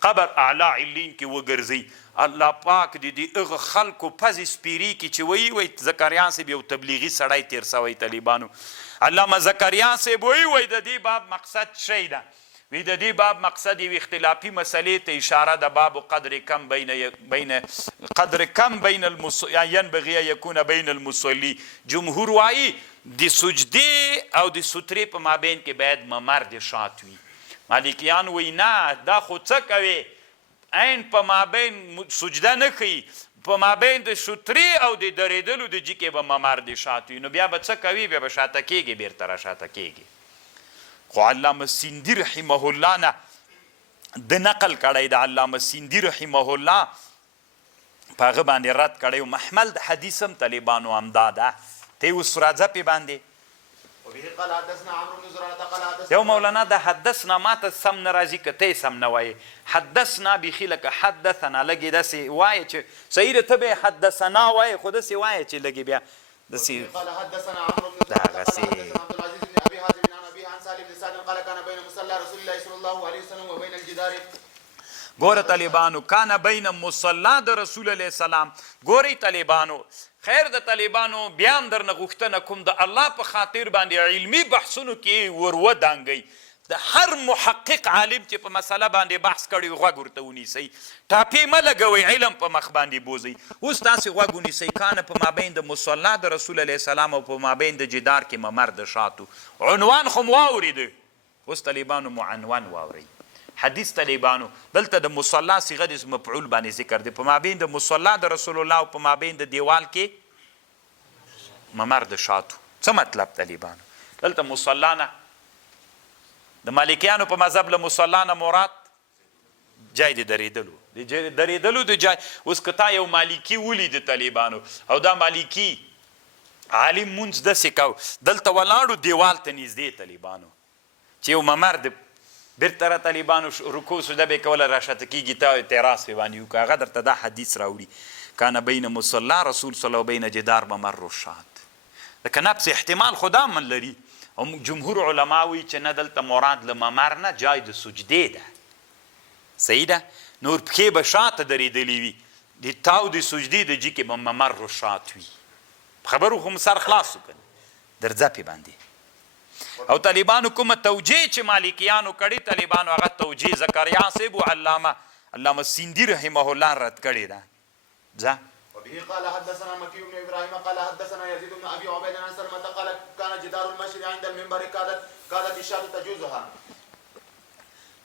قبر اعلی علین کې وګرځي. الله پاک دې هغه خلکو پزې سپیري کې چې وایي زکریا صاحب یو تبلیغي سړی تېر سوی طالبانو. علامه زکریا صاحب وایي د دې باب مقصد شی ده، وی د دې باب مقصد یو اختلافي مسلې ته اشاره ده. باب قدر کم بین ینبغي ان یکون بین المصلی. جمهور وایي د سجدې او د سترې په مابین کې باید ممر د شات وي. مالکیان وایي نه، دا خو څه کوي؟ عین په مابین سجده نه کوي، په مابین د سترې او د درېدلو د جي کې به ممر د شات وي. نو بیا به څه کوي؟ بیا به شاته کېږي، بیرته را شاته کېږي. خو علامه سیندي رحمه الله نه د نقل کړی د علامه سیندي رحمه الله په هغه باندې رد کړی و. محمل د حدیث هم طالبانو همدا ده. ته اوس راځه پې باندې. یو مولانا د حدثنا ماته سم نه راځي، که ته یې سم نه وایې. حدثنا بیخي لکه حدثنا لږې داسې وایې چې صحیح ده، ته به یې حدثنا وایې، خو داسې وایې چې لږې بیا داسې دغسې. ګوره طالبانو کان بین مصلا د رسول علیه السلام. ګورئ طالبانو، خیر د طالبانو بیا هم درنه غوښتنه کوم د الله په خاطر باندې علمي بحثونو کې ور ودانګئ. د هر محقق عالم چې په مسله باندې بحث کړی غوږ ورته ونیسئ، ټاپې مه لګوئ، علم په مخ باندې بوزئ. اوس تاسې غوږ ونیسئ. کانه په مابین د مصلا د رسول علیه السلام او په مابین د جدار کې ممر د شاتو. عنوان خو مو واورېده، اوس طالبانو مو عنوان واورئ. حدیث طالبانو دلته د مصلا صیغه د اسم مفعول باندې ذکر دی. په مابین د مصلا د رسول الله او په مابین د دیوال کې ممر د شاتو. څه مطلب طالبانو؟ دلته مصلا نه د مالکیانو په مذهب له مصلا نه مراد جای د درېدلو، د درېدلو د جای. اوس که تا یو مالکي ولید طالبانو او دا مالکي عالم مونځ داسې کو، دلته ولاړو دیوال ته نږدې طالبانو چې یو ممر د بیرته را طالبانو رکوع سجده به یې کوله راشاته کېږي، ته اعتراض پې باندې وکړه. هغه درته دا حدیث راوړي کان بین مصلا رسول صلی الله بین جدار ممر الشات. لکه نفس احتمال خدا من لري. او جمهور علما وایي چې نه، دلته مراد له ممر نه جای د سجدې ده. صحیح ده؟ نور پښې به شاته درېدلې وي، د تاو د سجدې د جي کې به ممر الشات وي. خبرو خو سر خلاص وکړه، درځه پې باندې. او طالبانو کومه توجیه چې مالکیانو کړي طالبانو، هغه توجیه زکریا صاحب و علامه سیندي رحمه الله رد کړې ده. ځه. وبه قال حدثنا مكي بن ابراهيم قال حدثنا يزيد بن ابي عبيد عن سلمة قال كان جدار المسجد عند المنبر كادت الشاة تجوزها.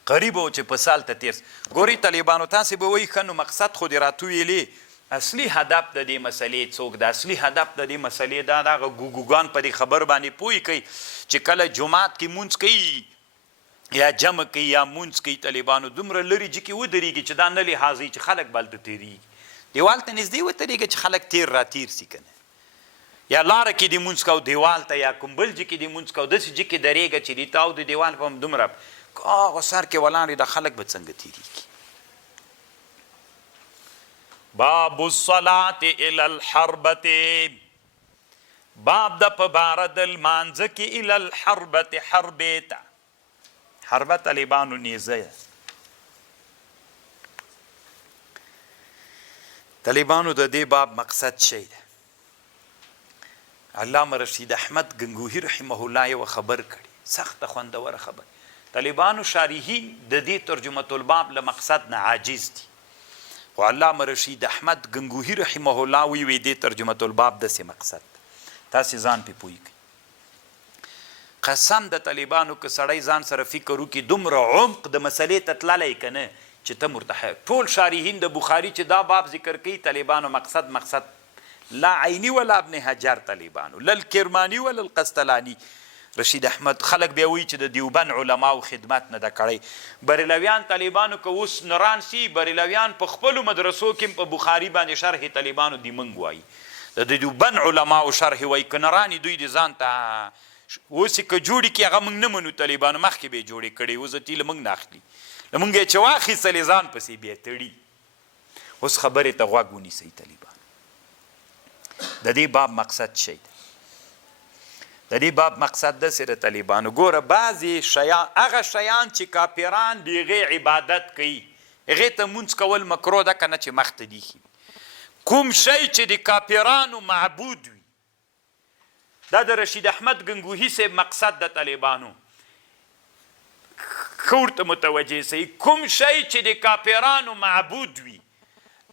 قریب و چې په سال ته تیر. ګورئ طالبانو تاسې به وایي ښه نو مقصد خو دې راتویلې. اصلي هدف د دې مسلې څوک د اصلي هدف د دې مسلې دا دغه ګوګوګان په دې خبر باندې پوه کوي چې کله جماعت کې مونځ کوي یا جمع کوي یا مونځ کوي طالبانو دومره لرې جي کې ودرېږي چې دا نه لحاظوي چې خلک بلته تېرېږي، دیوال ته نږدې ودرېږي چې خلک تیر را تیر سي که نه، یا لاره کې دې مونځ کو دیوال ته، یا کوم بل جي کې دې مونځ کو، داسې جي کې درېږه چې د تاو د دیوال په دومره هغه سر کې ولاړې د خلک به څنګه تېرېږي. باب الصلاة الى الحربة، باب د په باره د لمانځه کې الى الحربة، حربې ته. حربه طالبانو نیزه. طالبانو د دې باب مقصد شی ده. علامه رشید احمد گنگوهی رحمه الله یو خبر کړي، سخت خوندور خبر. طالبانو شارحین د دې ترجمه الباب له مقصد نه عاجز دي، خو علامه رشید احمد گنگوهی رحمه الله وی دې ترجمه الباب داسې مقصد تاسې ځان پې پوه کړئ. قسم د طالبانو که سړی ځان سره فکر وکړي دومره عمق د مسلې ته تللی که نه چې ته مرتحب. ټول شارحین د بخاري چې دا باب ذکر کوي طالبانو مقصد لا عینی ولا ابن حجر طالبانو، لا الکرمانی ولا القسطلانی. رشید احمد خلق بیا وایي چې د دیوبند علماو خدمت نه ده کړی. بریلویان طالبانو که اوس نران سي، بریلویان په خپلو مدرسو کې په بخاري باندې شرح طالبانو دیمنګ وایي، د دیوبند علماو شرح وایي. که نران دوی د ځان ته اوس که جوړي کړي هغه موږ نه منو طالبانو، مخکې به یې جوړې کړې، اوس د تیله موږ نه اخلي، له موږ یې چې واخیستلې ځان پسې بیا تړي. اوس خبرې ته غوږ ونیسئ طالبانو. د دې باب مقصد شی دی، د دې باب مقصد داسې د طالبانو ګوره بعضې شیان هغه شیان چې کافران د هغې عبادت کوي، هغې ته مونځ کول مکروه ده که نه چې مخته دي ښي. کوم شی چې د کافرانو معبود وي، دا د رشید احمد گنگوهی صاحب مقصد د طالبانو ښه ورته متوجه سئ. کوم شی چې د کافرانو معبود وي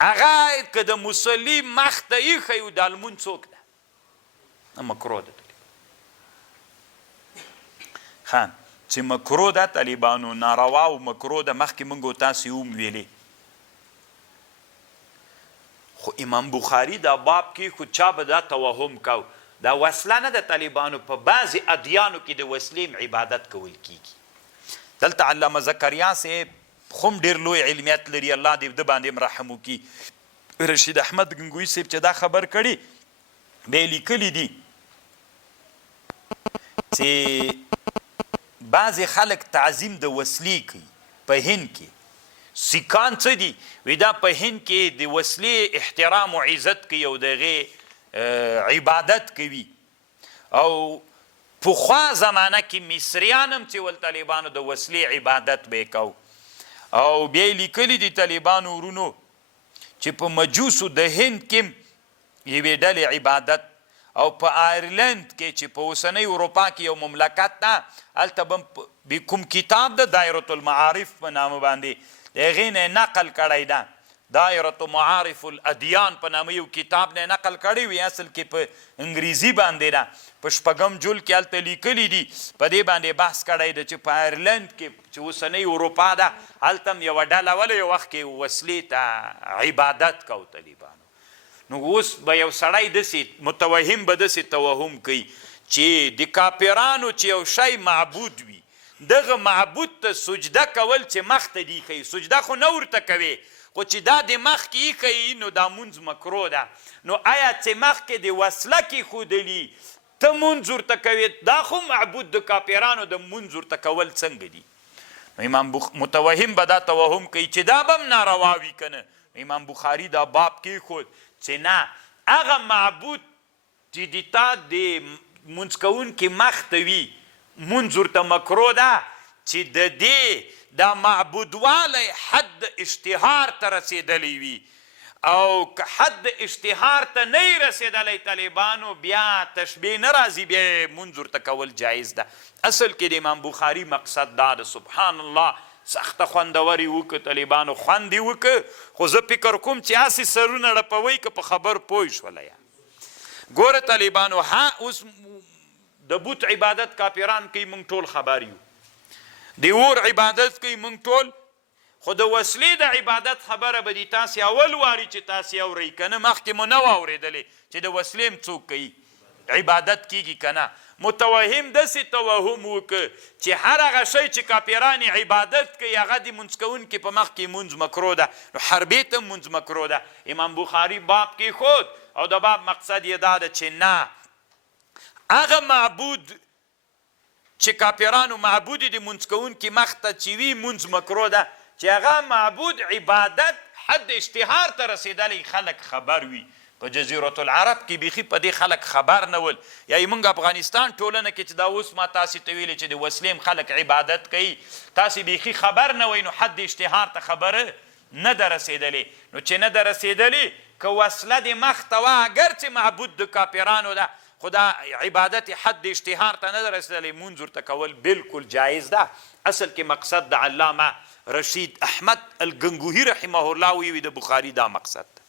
هغه که د مصلی مخ ته ایښی و دا لمونځ څوک ده مکروه ده خان چې مکروه ده طالبانو، ناروا او مکروه ده. مخکې موږ تاسې هم ویلې، خو امام بخاري دا باب کې خو چا به دا توهم کو دا وسله نه ده طالبانو. په بعضې ادیانو کې د وسلې عبادت کول کیږي. دلته علامه زکریا صاحب خو هم ډېر لوی علمیت لري، الله دې د باندې هم رحم وکړي. رشید احمد گنگوهی صاحب چې دا خبر کړي بیا یې لیکلي دي چې بعضې خلک تعظیم د وسلې کوي. په هند کې سیکان څه دي وی دا په هند کې د وسلې احترام او عزت کوي او د هغې عبادت کوي. او پخوا زمانه کې مصریان هم چې ول طالبانو د وسلې عبادت به یې کو. او بیا یې لیکلي دي طالبانو ورونو چې په مجوسو د هند کې یوې ډلې عبادت، او په آیرلند کې چې په اوسنۍ اروپا کې یو مملکت ده هلته به کوم کتاب د دایرة المعارف په نامه باندې د هغې نه نقل کړی ده. دایرة معارف الادیان په نامه یو کتاب نه نقل کړی وي، اصل کې په انګریزي باندې ده. په شپږم جلد کې هلته لیکلي دي، په دې باندې بحث کړی ده چې په آیرلند کې چې اوسنۍ اروپا ده هلته هم یوه ډله وله یو وخت کې وسلې ته عبادت کو طالبانو. نو اوس به یو سړی داسې متوهم به داسې توهم کوي چې د کافرانو چې یو شی معبود وي دغه معبود ته سجده کول چې مخ ته دي ښیي، سجده خو نه ورته کوې خو چې دا د مخ کې ایښیي نو دا مونځ مکروه ده. نو آیا چې مخکې د وسله کې ښودلي ته مونځ ورته کوې، دا خو معبود د کافرانو د مونځ ورته کول څنګه دي؟ نو امام متوهم به دا توهم کوي چې دا به هم ناروا وي که نه. امام بخاري دا باب کېښود چې نه، هغه معبود چې د تا د مونځ کوونکي مخ ته وي مونځ ورته مکروه ده، چې د دې دا معبودوالی حد اشتهار ته رسېدلی وي. او که حد اشتهار ته نه یې رسېدلی طالبانو بیا تشبیه نه راځي، بیا یې مونځ ورته کول جایز ده. اصل کې د امام بخاري مقصد دا ده. سبحان الله سخته خوندور یې وکړه طالبانو، خوند یې وکړه. خو زه فکر کوم چې هسې سرونه رپوئ که په خبر پوه شوله یا ګوره طالبانو. ها اوس د بوت عبادت کافران کوي، موږ ټول خبر یو. د اور عبادت کوي موږ ټول، خو د وسلې د عبادت خبره به دي تاسې اول واري چې تاسې اورئ که نه، مخکې مو نه واورېدلې چې د وسلې هم څوک کوي عبادت کیږي که نه. متوهم داسې توهم وکړه چې هر هغه شی چې کافران عبادت کوي هغه د مونځ کوونکي په مخ کې مونځ مکروه ده، نو حربې ته مونځ مکروه ده. امام بخاري باب کېښود او د باب مقصد یې دا ده چې نه، هغه معبود چې کافرانو معبود د مونځ کوونکي مخ ته چې وي مونځ مکروه ده، چې هغه معبود عبادت حد اشتهار ته رسېدلی خلک خبر وي په جزیرة العرب کې بیخي په دې خلک خبر نه ول یا موږ افغانستان ټولنه کې چې دا اوس ما تاسې ته ویلې چې د وسلې خلک عبادت کوي تاسې بیخي خبر نه وئ نو حد اشتهار ته خبره نه ده رسېدلې نو چې نه ده رسېدلې که وسله د مخ ته وه اگر چې معبود د کافرانو ده خو دا عبادت حد اشتهار ته نه ده رسېدلی مونځ ورته کول بالکل جایز ده اصل کې مقصد د علامه رشید احمد الګنګوهي رحمه الله وی د بخاري دا مقصد ده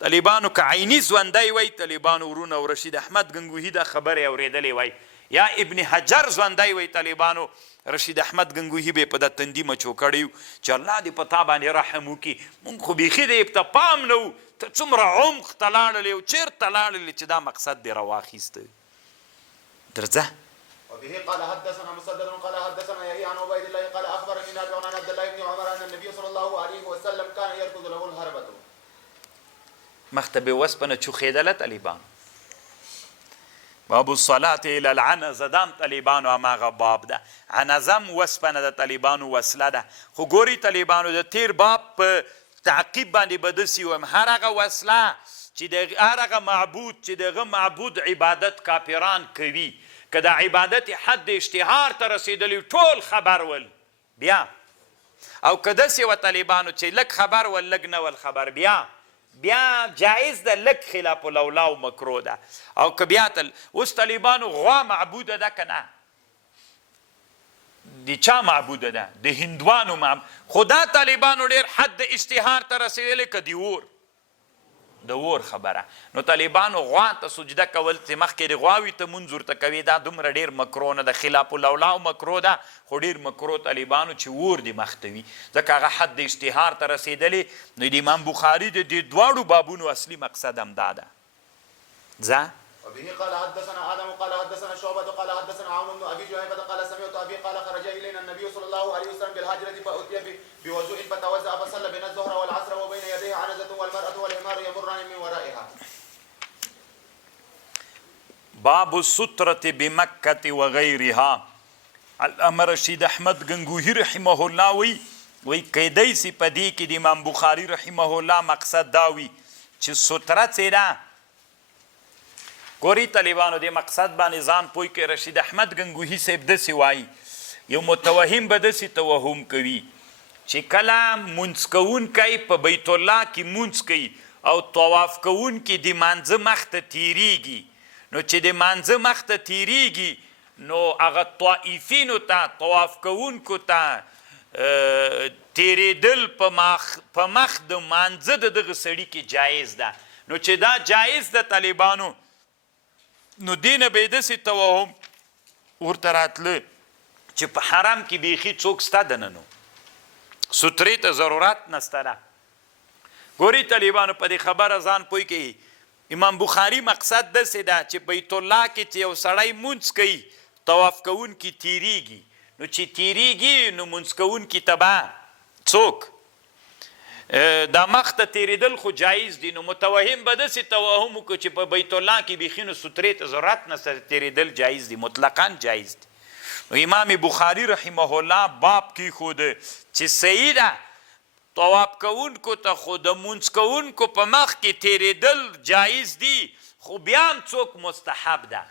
طالبانو که عیني ژوندی وی طالبانو ورونه او رشید احمد ګنګوهي دا خبرې اورېدلې وی یا ابن حجر ژوندی وی طالبانو رشید احمد ګنګوهي به په د تندي مچو کړی چې الله دې په تا باندې رحم وکړي مونږ خو بیخي د ته پام نه و ته څومره عمق ته لاړلې او چېرته لاړلې چې دا مقصد دې راواخیسته درځه وبه قال حدثنا مسدد قال حدثنا يحيى عن عبيد الله قال اخبرني نافع عن عبد الله بن عمر ان النبي صلى الله عليه وسلم كان يركض له الهربة مخته به وسپنه چوخېدله طالبان باب الصلاة الى العنزه دام طالبانو هماغه باب ده عنزم وسپنه د طالبانو وسله ده خو ګوري طالبانو د تیر باب په تعقیب باندې به داسې ویم هر هغه وسله چې د هر هغه معبود چې دغه معبود عبادت کافران کوي که د عبادت حد اشتهار ته رسېدلی ټول خبر ول بیا او که داسې وه طالبانو چې لږ خبر ول لږ نه ول خبر بیا جایز ده لږ خلاف الاولا او مکرو ده او که بیا اوس طالبانو غوا معبوده ده که نه د چا معبوده ده د هندوانو معبود خو دا طالبانو ډېر حد اشتهار ته رسېدلی که د اور خبره نو طالبانو غوا ته سجده کول چې مخکې د غواوي ته مونځ ورته کوي دا دومره ډېر مکرو نه ده خلاف الاولا او مکرو ده خو ډېر مکرو طالبانو چې اور دې مخ ته وي ځکه هغه حد اشتهار ته رسېدلی نو د امام بخاري د دې دواړو بابونو اصلي مقصد هم دا ده ځه وبه قال حدثنا آدم قال حدثنا شعبة قال حدثنا عون بن أبي جهيفة قال سمعت أبي قال خرج إلينا النبي صلى الله عليه وسلم بالهاجرة فأتي بوضوء فتوضأ فصلى بين الظهر والعصر وبين يديه عنزة والمرأة والحمار يمران من ورائها باب السترة بمكة وغيرها علامه رشید احمد ګنګوهي رحمه الله وی کیدای سي په دې کې د امام بخاري رحمه الله مقصد دا وي چې ستره څه ده ګوري طالبانو د مقصد باندې ځان پوه کې رشید احمد ګنګوهي صاحب داسې وایي یو متوهم به داسې توهم کوي چې کله مونځ کوونکی په بیت الله کې مونځ کوي او طواف کوونکی د مانځه مخ ته تیریږي نو چې د مانځه مخ ته تیریږي نو هغه طائفینو ته طواف کوونکو ته تیریدل په مخ د مانځه د دغه سړي کې جایز ده نو چې دا جایز ده طالبانو نو دینه به داسې توهم ورته راتله چې په حرم کې بیخي څوک سته دننه سترې ته ضرورت نسته ده ګوري طالبانو په دې خبره ځان پوه کوي امام بخاري مقصد داسې ده چې بیت الله کې چې یو سړی مونځ کوي طواف کوونکي تیریږي نو چې تیریږي نو مونځ کوونکي ته به څوک دا مخ ته تیریدل خو جایز دي نو متوهم به داسې توهم وکړو چې په بیت الله کې بیخي نو سترې ته ضرورت نسته تیریدل جایز دي مطلقا جایز دي نو امام بخاري رحمه الله باب کې خود چې صحیح ده طواف کوونکو ته خو د مونځ کوونکو په مخ کې تیریدل جایز دي خو بیا هم څوک مستحب ده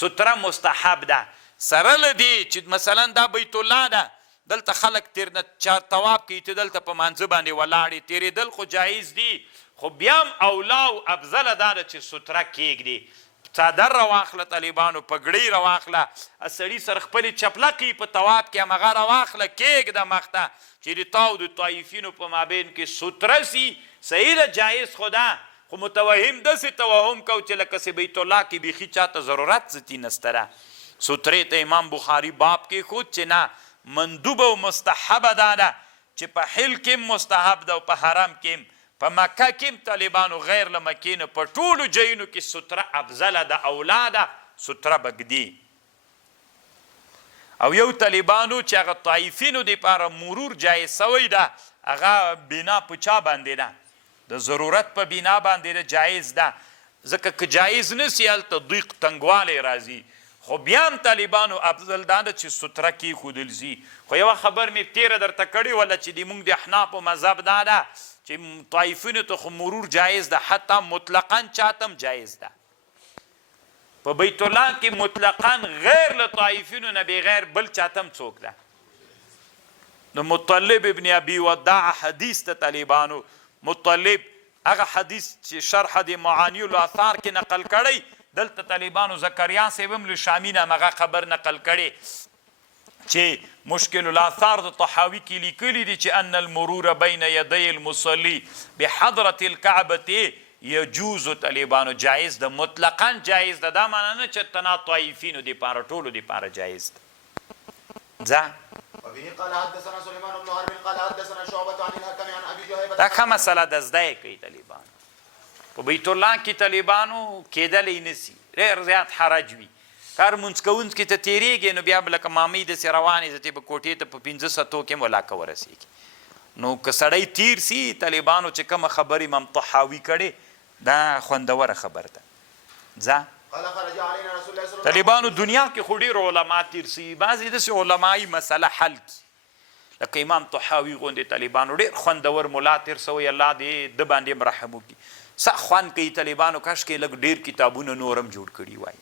ستره مستحب ده سره له دې چې مثلا دا بیت الله ده دلته خلک تیر نه چار طواف کوي ته دلته په مانځه باندې ولاړې تیریدل خو جایز دي خو بیا هم اولا او افضله دا ده چې ستره کیږدي څادر راواخله طالبانو پګړۍ راواخله سړي سر خپلې چپلقې په طواف کې همغه راواخله کیږده مخ ته چې د تا او د طایفینو په مابین کې ستره سي صحیح ده جایز خو ده خو متوهم داسې توهم کو چې لکه چې بیت الله کې بیخي چاته ضرورت ځتي نسته ده سترې ته امام بخاري باب کې خود چې نه مندوب او مستحبه دا ده چې په حل کې مستحب ده او په حرم کې په مکه کې طالبانو غیر له مکې نه په ټولو ځایونو کې ستره افضله ده اولا ده ستره بګدي او یو طالبانو چې هغه طایفینو دپاره مرور جایز سوی ده هغه بنا په چا باندې ده د ضرورت په بنا باندې ده جایز ده ځکه که جایز نسي هلته ضیق تنګوالی راځي خو بیا هم طالبانو افضل دا ده چې ستره کیښودل سي خو یوه خبر مې تیره درته کړې وله چې د موږ د احنافو مذهب دا ده چې طایفینو ته خو مرور جایز ده، حتی مطلقاً چاتم جایز ده. په بیت الله کې مطلقاً غیر له طایفینو نه بغیر بل چاتم څوک ده. د مطلب ابن ابي وداع حدیث ته طالبانو، مطلب هغه حدیث چې شرح د معانی الاثار کې نقل کړی، دلته طالبانو زکریا صاحب هم له شامی نه هغه خبر نقل کړي چې مشکل الاثار د طحاوی کې لیکلي دي چې ان المرور بین یدی المصلی بحضرة الكعبة یجوز طالبانو جایز ده، مطلقاً جایز ده. دا معنی نه چې تنا طایفینو دی پاره ټولو دی پاره جایز ده. وبه قال حدثنا سليمان بن حرب قال حدثنا شعبة عن الحكم عن ابي جهيبة. دا ښه مسله ده، زده کوي طالبانو. په بیت الله کې طالبانو کېدلی نسی، ډېر زیات حرج وي. کار مونځ کوونکي کې ته تېرېږي نو بیا به لکه مامۍ داسې روانې زه به کوټې ته په 500 کې ولاکه ورسېږي. نو که سړی تیر سي، طالبانو چې کومه خبرې امام طحاوي کړې دا خوندوره خبر ده. طالبانو دنیا کې خو ډېر علما تیر سي، بعضې داسې علمایي مسله حل کړي لکه امام طحاوي غوندې طالبانو ډېر خوندور ملا تیر سوی، الله دې د باندې هم رحم وکړي. څه خوند کوي طالبانو، کاش کې لږ ډېر کتابونه نور هم جوړ کړي وای.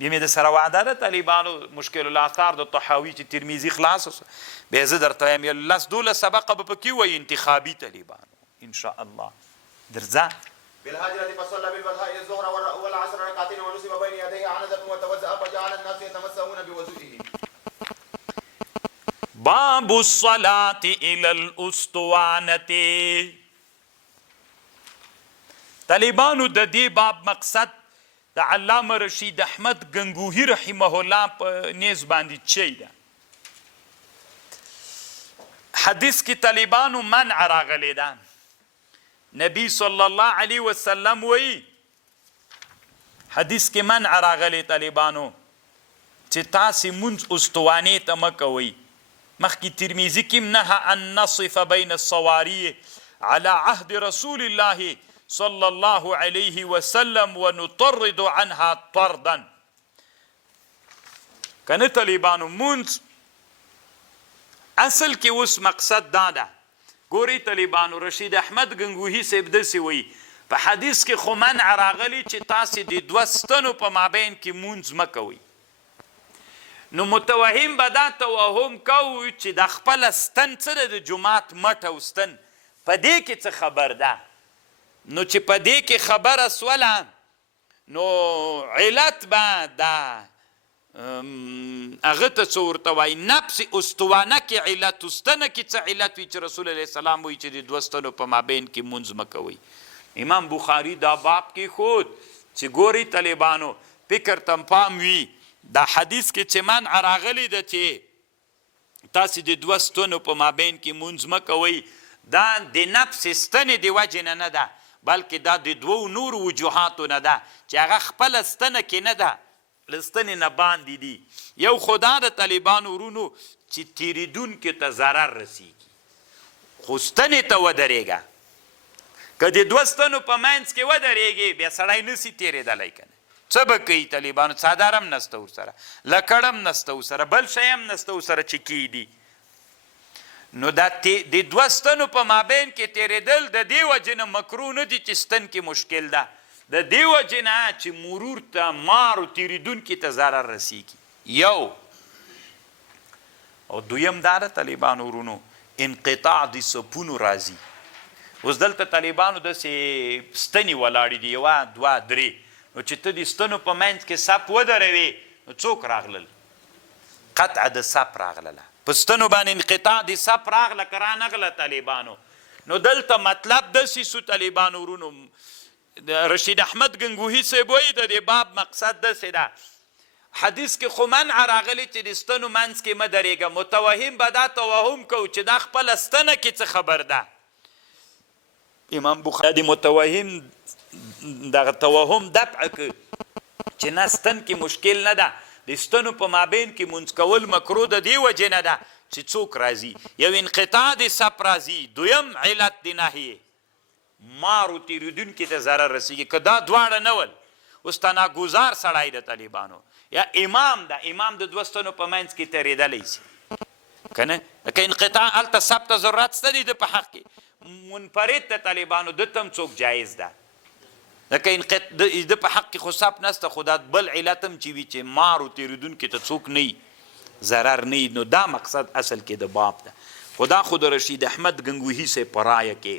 بیا مې د سره وعده ده طالبانو مشکل الاثار د طحاوي چې ترمذي خلاص اوس بیا زه درته وایم 11 سبقه به پکې وایي انتخابي طالبانو ان شاء الله. درځه بالهاجرة فصلى بالبدهاء الظهر والعصر ركعتين ونصب بين يديه عنزة وتوزأ فجعل الناس يتمسحون بوضوئه. باب الصلاة إلى الأسطوانة. طالبانو د دې باب مقصد د علامه رشید احمد گنگوهی رحمه الله په نیز باندې چي ده. حدیث کې طالبانو منع راغلی ده. نبی صلی الله علیه وسلم وی حدیث کې منع راغلی طالبانو چې تاسې مونځ استوانې ته مه کوئ. مخکې ترمذي کې نهى ان نصف بین الصواري على عهد رسول الله صلی الله علیه وسلم ونطرد عنها طردا. کنه طالبانو مونځ اصل کې اوس مقصد دا ده. ګوري طالبانو رشید احمد گنگوهی صاحب داسې وایي په حدیث کې خو منع راغلی چې تاسې د دوه ستنو په مابین کې مونځ مه کوئ. نو متوهم به دا توهم کوو چې د خپله ستن څه ده، د جومات مټ او ستن په دې کې څه خبر ده. نو چې په دې کې خبره سوله نو علت به دا هغه ته څه ورته وایي نفس استوانه کې علت، ستنه کې څه علت وي چې رسول الله سلام وایي چې د دوه ستنو په مابین کې مونځ مه کوئ. امام بخاري دا باب کې خود چې ګوري طالبانو فکر تم پام وي دا حدیث کې چې منع راغلی ده چې تاسې د دوه ستنو په مابین کې مونځ مه کوئ، دا د نفس ستنې د وجې نه ده بلکې دا د دوو نور وجوهاتو نه ده چې هغه خپله ستنه کې نه ده، له ستنې نه باندې دي. یو خدا د طالبانو ورونو چې تیریدونکو ته ضرر رسیږي، خو ستنې ته ودرېږه. که د دوه ستنو په منځ کې ودرېږي بیا سړی نسي تېرېدلی که نه. څه به کوي طالبانو؟ څادر هم نسته ورسره، لکړ هم نسته ورسره، بل شی هم نسته ورسره چې کیدي. نو دا د دوه ستنو په مابین کې تېرېدل د دې وجې نه مکروه نه دي چې ستن کې مشکل ده، د دې وجې نه چې مرور ته مارو تېرېدونکي ته ضرر رسیږي. یو او دویم دا ده طالبانو ورونو انقطاع د صفونو راځي. اوس دلته طالبانو داسې ستنې ولاړې دي، یوه دوه درې، نو چې ته د ستنو په منځ کې صف ودروې نو څوک راغلل؟ قطع د صف راغلله، په ستنو باندې انقطاع د صف راغله که رانغله طالبانو. نو دلته مطلب داسې سو طالبانو ورونو رشید احمد گنگوهی صاحب وایي د دې باب مقصد داسې ده. حدیث کې خو منع راغلی چې د ستنو منځ کې مه درېږه. متوهم به دا توهم کو چې دا خپله ستنه کې څه خبر ده. امام بخاري د متوهم دغه توهم دفع که چې نه ستن کې مشکل نه ده، د ستنو په مابین کې مونځ کول مکروه د دې وجې نه ده چې څوک راځي. یو انقطاع د صف راځي، دویم علت د نهیې مارو تېرېدونکي ته ضرر رسېږي. که دا دواړه نه ول اوس ته ناګزار سړی د طالبانو یا امام ده، امام د دوه ستنو په منځ کې تېرېدلی شي که نه، لکه انقطاع هلته صف ته ضرورت شته دی د په حق کې، منفرد د طالبانو د تم څوک جایز ده لکه د په حق کې خو صاف نسته خو دا بل علت هم چې وي چې مار و تېرېدونکي ته څوک نه ضرر نه نو دا مقصد اصل کې د باب ده خو دا خو د رشید احمد ګنګوهي صاحب په رایه کې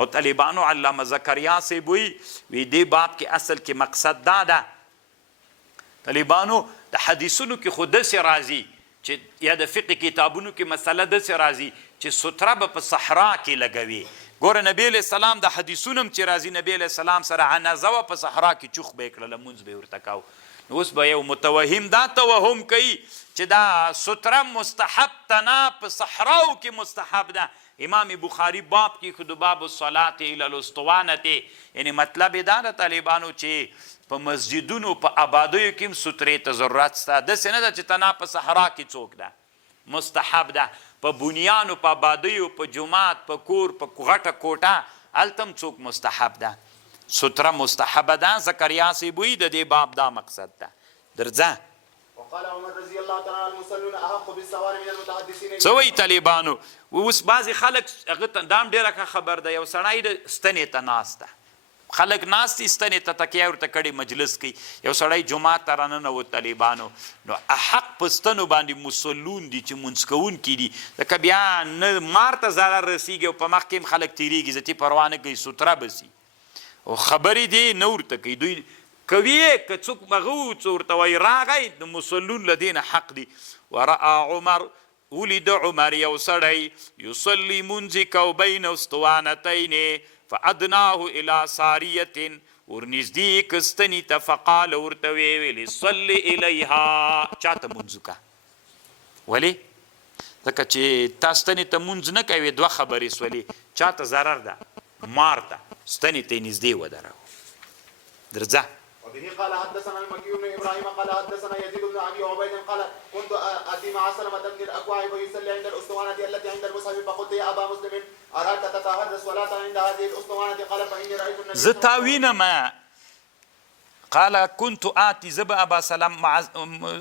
او طالبانو علامه زکریا صاحب وی دې باب کې اصل کې مقصد دا ده طالبانو د حدیثونو کې خو داسې راځي چې یا د فقه کتابونو کې مسله داسې راځي چې ستره به په صحرا کې لګوي ګوره نبی علیه السلام د حدیثونو هم چې راځي نبی علیه السلام سره عنازه وه په صحرا کې چوخ به یې کړله لمونځ به یې ورته کاو نو اوس به یو متوهم دا توهم کوي چې دا ستره مستحب تنا په صحراو کې مستحب ده امام بخاري باب کې خود باب الصلاة الى الاسطوانه یعنی مطلب دا د طالبانو چې په مسجدونو په آبادیو کې هم سترې ته ضرورت شته داسې نه ده چې تنا په صحرا کې څوک ده مستحب ده په بنیانو په آبادیو په جومات په کور په غټه کوټه هلته هم څوک مستحب ده ستره مستحبه ده زکریا صاحب وایي د دې باب دا مقصد ده درځه وقال عمر رضي الله تعالى عنه المصلون احق بالسوار من المتحدثين څه وایي طالبانو اوس بعضې خلک هغه ته دا هم ډېره ښه خبر ده یو سړی د ستنې ته ناست ده خلک ناست دي ستنې ته تکیه ورته کړي مجلس کوي یو سړی جومات ته راننوت طالبانو نو حق په ستنو باندې مسلون دي چې مونځ کوونکي دي ځکه بیا نه مار ته ضرر رسیږي او په مخ کې هم خلک تېرېږي زه تې پروا نه کوي ستره به سي او خبرې دي نه ورته کوي دوی کوي که څوک هغه څه ورته وایي راغی د مسلون له دې نه حق دي ورأى عمر ولید عمر یو سړی یصلي منځ کو بین اسطوانتین فادناه الى ساریه ورنږدې کستنی ته فقال ورته ویلي صلی الیها چاته منځ وکړه ولې ځکه چې تا ستنې ته منځ نه کوې دوه خبرې سولې چاته ضرر ده مار ته ستنې ته یې نږدې ودروه درځه وبه قال حدثنا المكي بن ابراهيم قال حدثنا يزيد بن ابي عبيد قال كنت اتي مع سلمة بن الاكوع فيصلي عند الاسطوانه التي عند المصحف فقلت يا ابا مسلم اراك تتطهر الصلاه عند هذه الاسطوانه قال فاني رايت النبي زتاوينما قال كنت اتي زب ابا سلم مع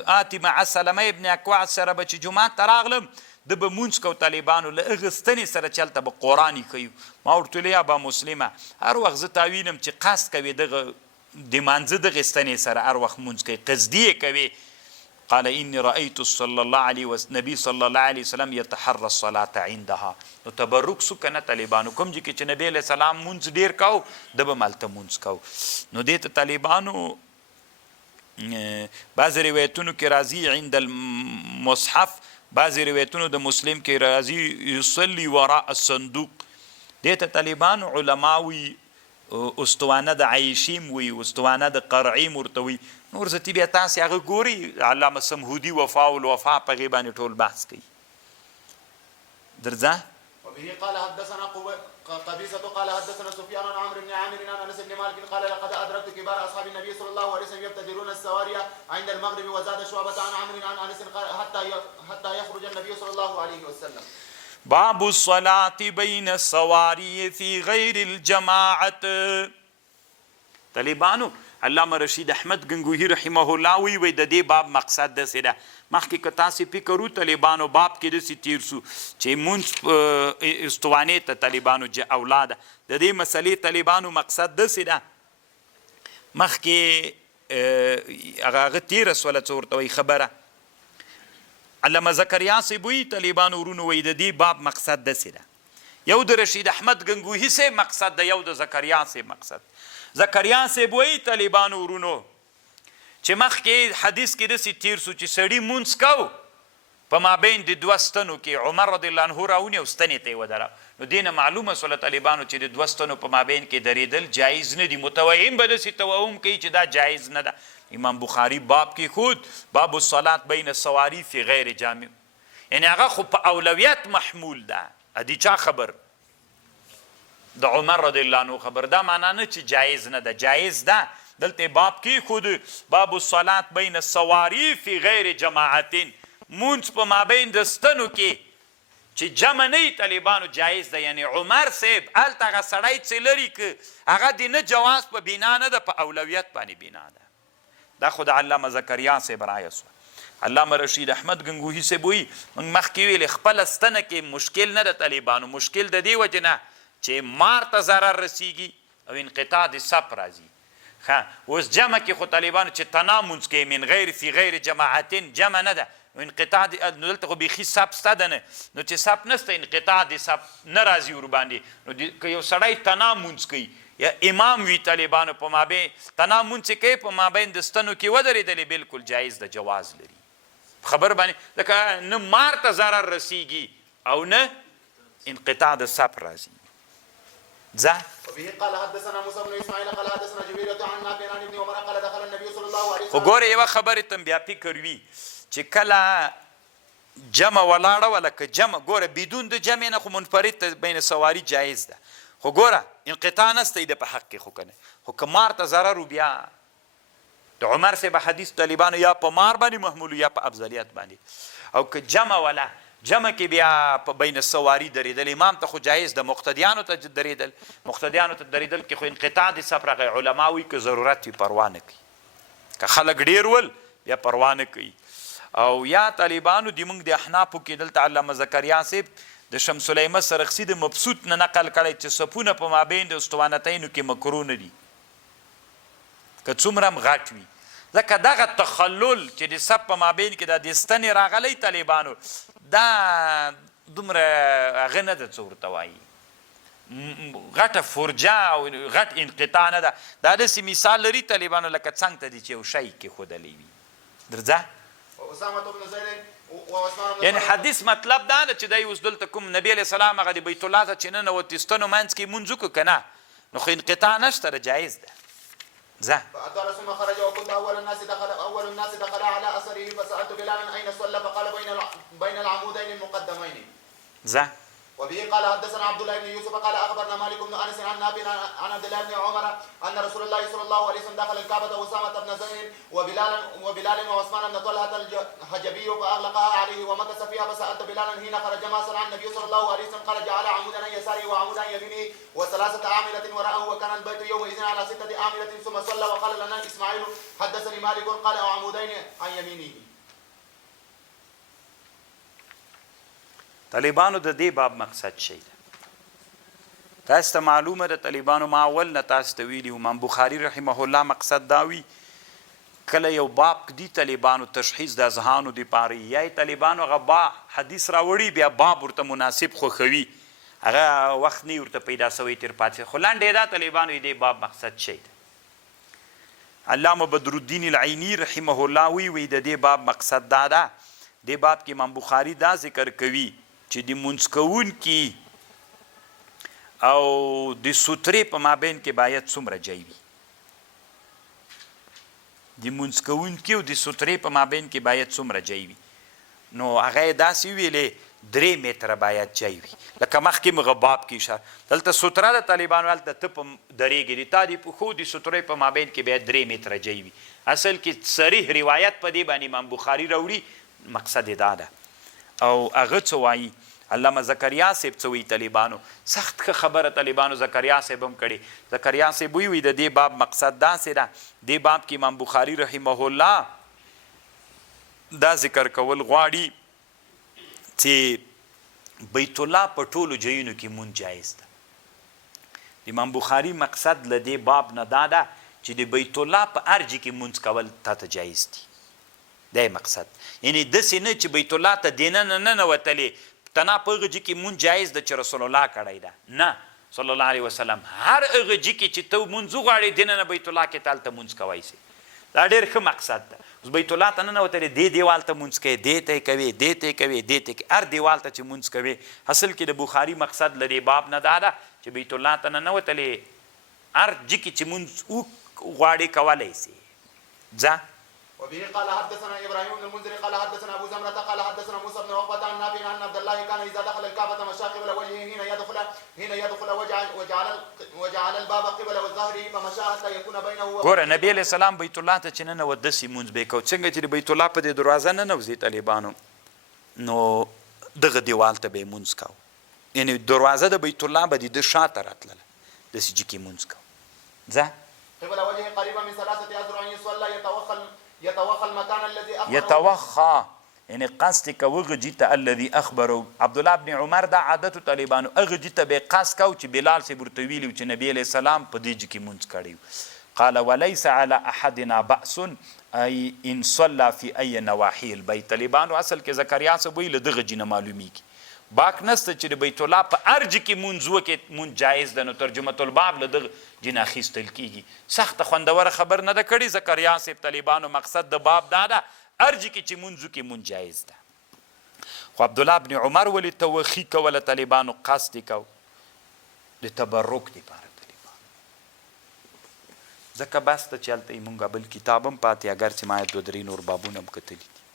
اتي مع سلمة بن الاكوع سره بچ جمعه تراغلم د به مونځ کو طالبانو له هغه ستنې سره چلته به قرآن کوي ما ورته ویلې ابا مسلمه هر وخت زه تاوینم چې قصد کوي دغه د مانځه دغې ستنې سره هر وخت مونځ کوي قصدي یې کوي قال اني رايت صلى الله عليه وسلم نبي صلى الله عليه وسلم يتحرى الصلاه عندها نو تبرک سو کنه طالبانو کوم چې نبی علیہ السلام مونځ ډیر کاو د به مالته مونځ کاو نو دې ته طالبانو بعض روایتونو کې راځي عند المصحف بعض روایتونو د مسلم کې راځي یصلي وراء الصندوق دې ته طالبانو علماوي استوانه د عیشیم وي استوانه د قرعیم ورته وي نور زه بیا تاسې هغه ګوري علامه سمهودي وفا الوفا په هغې باندې ټول بحث کوي درځه وبه قال حدثنا قبيصة قال حدثنا سفيان عن عمرو بن عامر عن انس بن مالك قال لقد ادركت كبار اصحاب النبي صلى الله عليه وسلم يبتدرون السواري عند المغرب وزاد شعبة عن عمرو عن انس حتى يخرج النبي صلى الله عليه وسلم باب الصلاة بين السواري في غير الجماعة طالبانو علامه رشید احمد ګنګوهي رحمه الله وی د دې باب مقصد داسې ده مخکې که تاسې فکر وکړو طالبانو باب کې داسې تیر سو چې مونځ استوانې ته طالبانو اولاده د دې مسلې طالبانو مقصد داسې ده مخکې هغه تیره سوله څه ورته وایي خبره علامه زکریا صاحب وایي طالبانو ورونو وایي د دې باب مقصد داسې ده یو د رشید احمد ګنګوهي صاحب مقصد ده یو د زکریا صاحب مقصد زکریا صاحب وایي طالبانو ورونو چې مخکې حدیث کې داسې تیر سو چې سړي مونځ کو په مابین د دوه ستنو کې عمر رضی الله عنه راونی او ستنې ته یې ودره نو دې نه معلومه سوله طالبانو چې د دوه ستنو په مابین کې درېدل جایز نه دي متوهم به داسې توهم کوي چې دا جایز نه ده امام بخاري باب کې خود باب الصلاة بین السواری فی غیر جامع یعنی هغه خو په اولویت محمول ده ادي چا خبر د عمر رضی الله عنه خبر دا معنا نه چې جایز نه ده جایز ده دلته باب کې خود باب الصلاة بین السواری فی غیر جماعت مونځ په مابین د ستنو کې چې جمع نه طالبانو جایز ده یعنی عمر صاحب هلته هغه سړی چې لري که هغه د نه جواز په بنا نه ده په اولویت باندې بنا ده دا خو د علامه زکریا صاحب رایه سوه علامه رشید احمد ګنګوهي صاحب وایي موږ مخکې ویلې خپله ستنه کې مشکل نه د طالبانو، مشکل د دې وجې نه چې مار ته ضرر رسیږي او انقطاع د صف راځي. ښه اوس جمع کې خو طالبانو چې تنامونځ کوي من غیر فی غیر جماعتین جمع نه ده، انقطاع نو دلته خو بیخي صف شته ده نه، نو چې صف نشته انقطاع د صف نه راځي ورباندې. نو که یو سړی تنامونځ کوي یا امام وي طالبانو په مابین تنامونځ چې کوي په مابین د ستنو کې ودرېدلې بالکل جایز د جواز لري خبر باندې، ځکه نه مار ته ضرر رسیږي او نه انقطاع د صف راځي. ځه وبه قال حدثنا موسى بن اسماعيل قال حدثنا جبير عن نافع عن ابن عمر قال دخل النبي صلى الله عليه وسلم. وګوره یوه خبرې ته بیا فکر وي چې کله جمع ولاړه وه لکه جمع ګوره بدون د جمع نه خو منفرد ته بین سواري جایز ده، خو ګوره انقطاع نسته د په حق کې خو کنه، خو که مار ته ضرر بیا د عمر صاحب حدیث طالبانو یا په مار باندې محمول یا په افضلیت باندې، او که جمع ولا جمع کې بیا په بین سواري درېدل امام ته خو جایز ده، مقتدیانو ته درېدل کې خو انقطاع د صف راغی. علما وایي که ضرورت وي پروا نه کوي، که خلک ډېر ول بیا پروا نه کوي. او یا طالبانو د موږ د احنافو کې دلته علامه زکریا صاحب د شمس الاعمه سرخسی د مبسوط نه نقل کړی چې صفونه په مابین د اسطوانتینو کې مکروه نه دي که څومره هم غټ وي، ځکه دغه تخلل چې د صف په مابین کې د ستنې راغلی طالبانو دا دومره هغه نه ده څه ورته وایي غټه فرجه او غټ انقطاع نه ده. دا داسې مثال لري طالبانو لکه څنګ ته دي چې یو شی کېښودلی وي. درځه یعنی حدیث مطلب دا ده چې دی اوس دلته کوم نبی علیه السلام هغه د بیت الله ته چې ننوت ستنو منځ کې مونځ وکړو که نه، نو خو انقطاع نشته ده جایز ده. ځه فأطال ثم خرج وكنت أول الناس دخل على أثره فسألت بلالا أين صلى فقال بين العمودين المقدمين. ځه وبه قال حدثنا عبد الله بن يوسف قال اخبرنا مالك بن انس عن نافع عن عبد الله بن عمر ان رسول الله صلى الله عليه وسلم دخل الكعبه واسامه بن زيد وبلال وعثمان بن طلحه الحجبي فاغلقها عليه ومكث فيها فسالت بلالا حين خرج ما صنع النبي صلى الله عليه وسلم قال جعل عمودا عن يساره وعمودا عن يمينه وثلاثه اعمده وراءه وكان البيت يومئذ على 6 اعمده ثم صلى وقال لنا اسماعيل حدثني مالك قال عمودين عن يمينه. طالبانو د دې باب مقصد شي ده تاسو ته معلومه ده طالبانو ما اول نه تاسو ته ویلي امام بخاري رحمه الله مقصد دا وي کله یو باب دی طالبانو تشخیص د اذهانو دپاره یا طالبانو هغه حدیث راوړي بیا باب ورته مناسب خوښوي هغه وخت نه ورته پیدا سوی تر پاتې خو لنډې دا طالبانو دې باب مقصد شي ده. علامه بدرالدین العینی رحمه الله وی د دې باب مقصد دا ده دې باب کې امام بخاري دا ذکر کوي چې د مونځ کوونکي او د سترې په مابین کې باید څومره ځای وي، د مونځ کوونکي او د سترې په مابین کې باید څومره ځای وي. نو هغه یې داسې ویلې 3 متره باید ځای وي لکه مخکې مغه باب کې اشاره دلته ستره د طالبانو هلته ته په درېږې د تا د پښو د سترې په مابین کې باید 3 متره ځای وي. اصل کې صریح روایت په دې باندې امام بخاري راوړي مقصد دا ده. او هغه څه وایي علامه زکریا صاحب څه وایي طالبانو سخت ښه خبره طالبانو زکریا صاحب هم کړې. زکریا صاحب وایي د دې باب مقصد داسې ده دې باب کې امام بخاري رحمه الله دا ذکر کول غواړي چې بیت الله په ټولو ځایونو کې مونځ جایز ده. د امام بخاري مقصد له دې باب نه دا ده چې د بیت الله په هر ځای کې مونځ کول تا ته جایز دي. دا مقصد یعنی داسې نه چې بیت الله ته دینه نه ننوتلې تنا په هغه ځای کې مونځ جایز ده چې رسول الله کړی ده نه صلی الله علیه وسلم هر هغه ځای کې چې ته مونځ وغواړې دننه بیت الله کې تالته مونځ کوی سي. دا ډېر ښه مقصد ده. اوس بیت الله ته ننوتلې دې دیوال ته مونځ کوې دې ته یې کوې دې ته یې کوې دې ته یې هر دیوال ته چې مونځ کوې اصل کې د بخاري مقصد له دې باب نه دا ده چې بیت الله ته ننوتلې هر ځای کې چې مونځ وغواړې کولی سي. ځه وبه قال حدثنا ابراهيم بن المنذر قال حدثنا ابو زمرة قال حدثنا موسى بن عقبة عن نافع عن عبد الله كان اذا دخل الكعبة مشى قبل وجهه حين يدخل وجعل الباب قبل وظهره فمشى حتى يكون بينه ګوره نبی علیه السلام بیت الله ته چې ننوت داسې مونځ به یې کوو څنګه چې د بیت الله په دې دروازه ننوځي طالبانو نو دغه دیوال ته به یې مونځ کوو یعنې دروازه د بیت الله به د شاته راتلله داسې جي کې مونځ کوو. ځه قبل وجهه قريبا من 3 أذرع يصلى يتوخى المكان الذي أخبره یتوخا یعنی قصد که وغه جیته الذي اخبرو عبدالله ابن عمر دا عادتو طالبانو هغه جیته به قصد کو چې بلال صاحب ورته ویلي چې نبی علیه السلام په دې جي کې مونځ کړی قال وليس على احدنا بأس ای ان صلى في اي نواحي البيت. طالبانو اصل کې زکریا صاحب ویل دغه جی نه معلومیږي باک نسته چې د بیت الله په هر جي کې مونځ وکړي مونځ جایز ده. نو ترجمه الباب له دغه جي نه اخیستل کیږي. سخته خوندوره خبر نه ده کړې زکریا صاحب. طالبانو مقصد د باب دا ده هر جي کې چې مونځ وکړي مونځ جایز ده. خو عبدالله ابن عمر ولې توخي کوله طالبانو قصد کو د تبرک دپاره طالبانو ځکه بس ته چې هلته یې مونږ بل کتاب هم پاتې اگر چې ما یې 2-3 نور بابونه هم کتلي دي.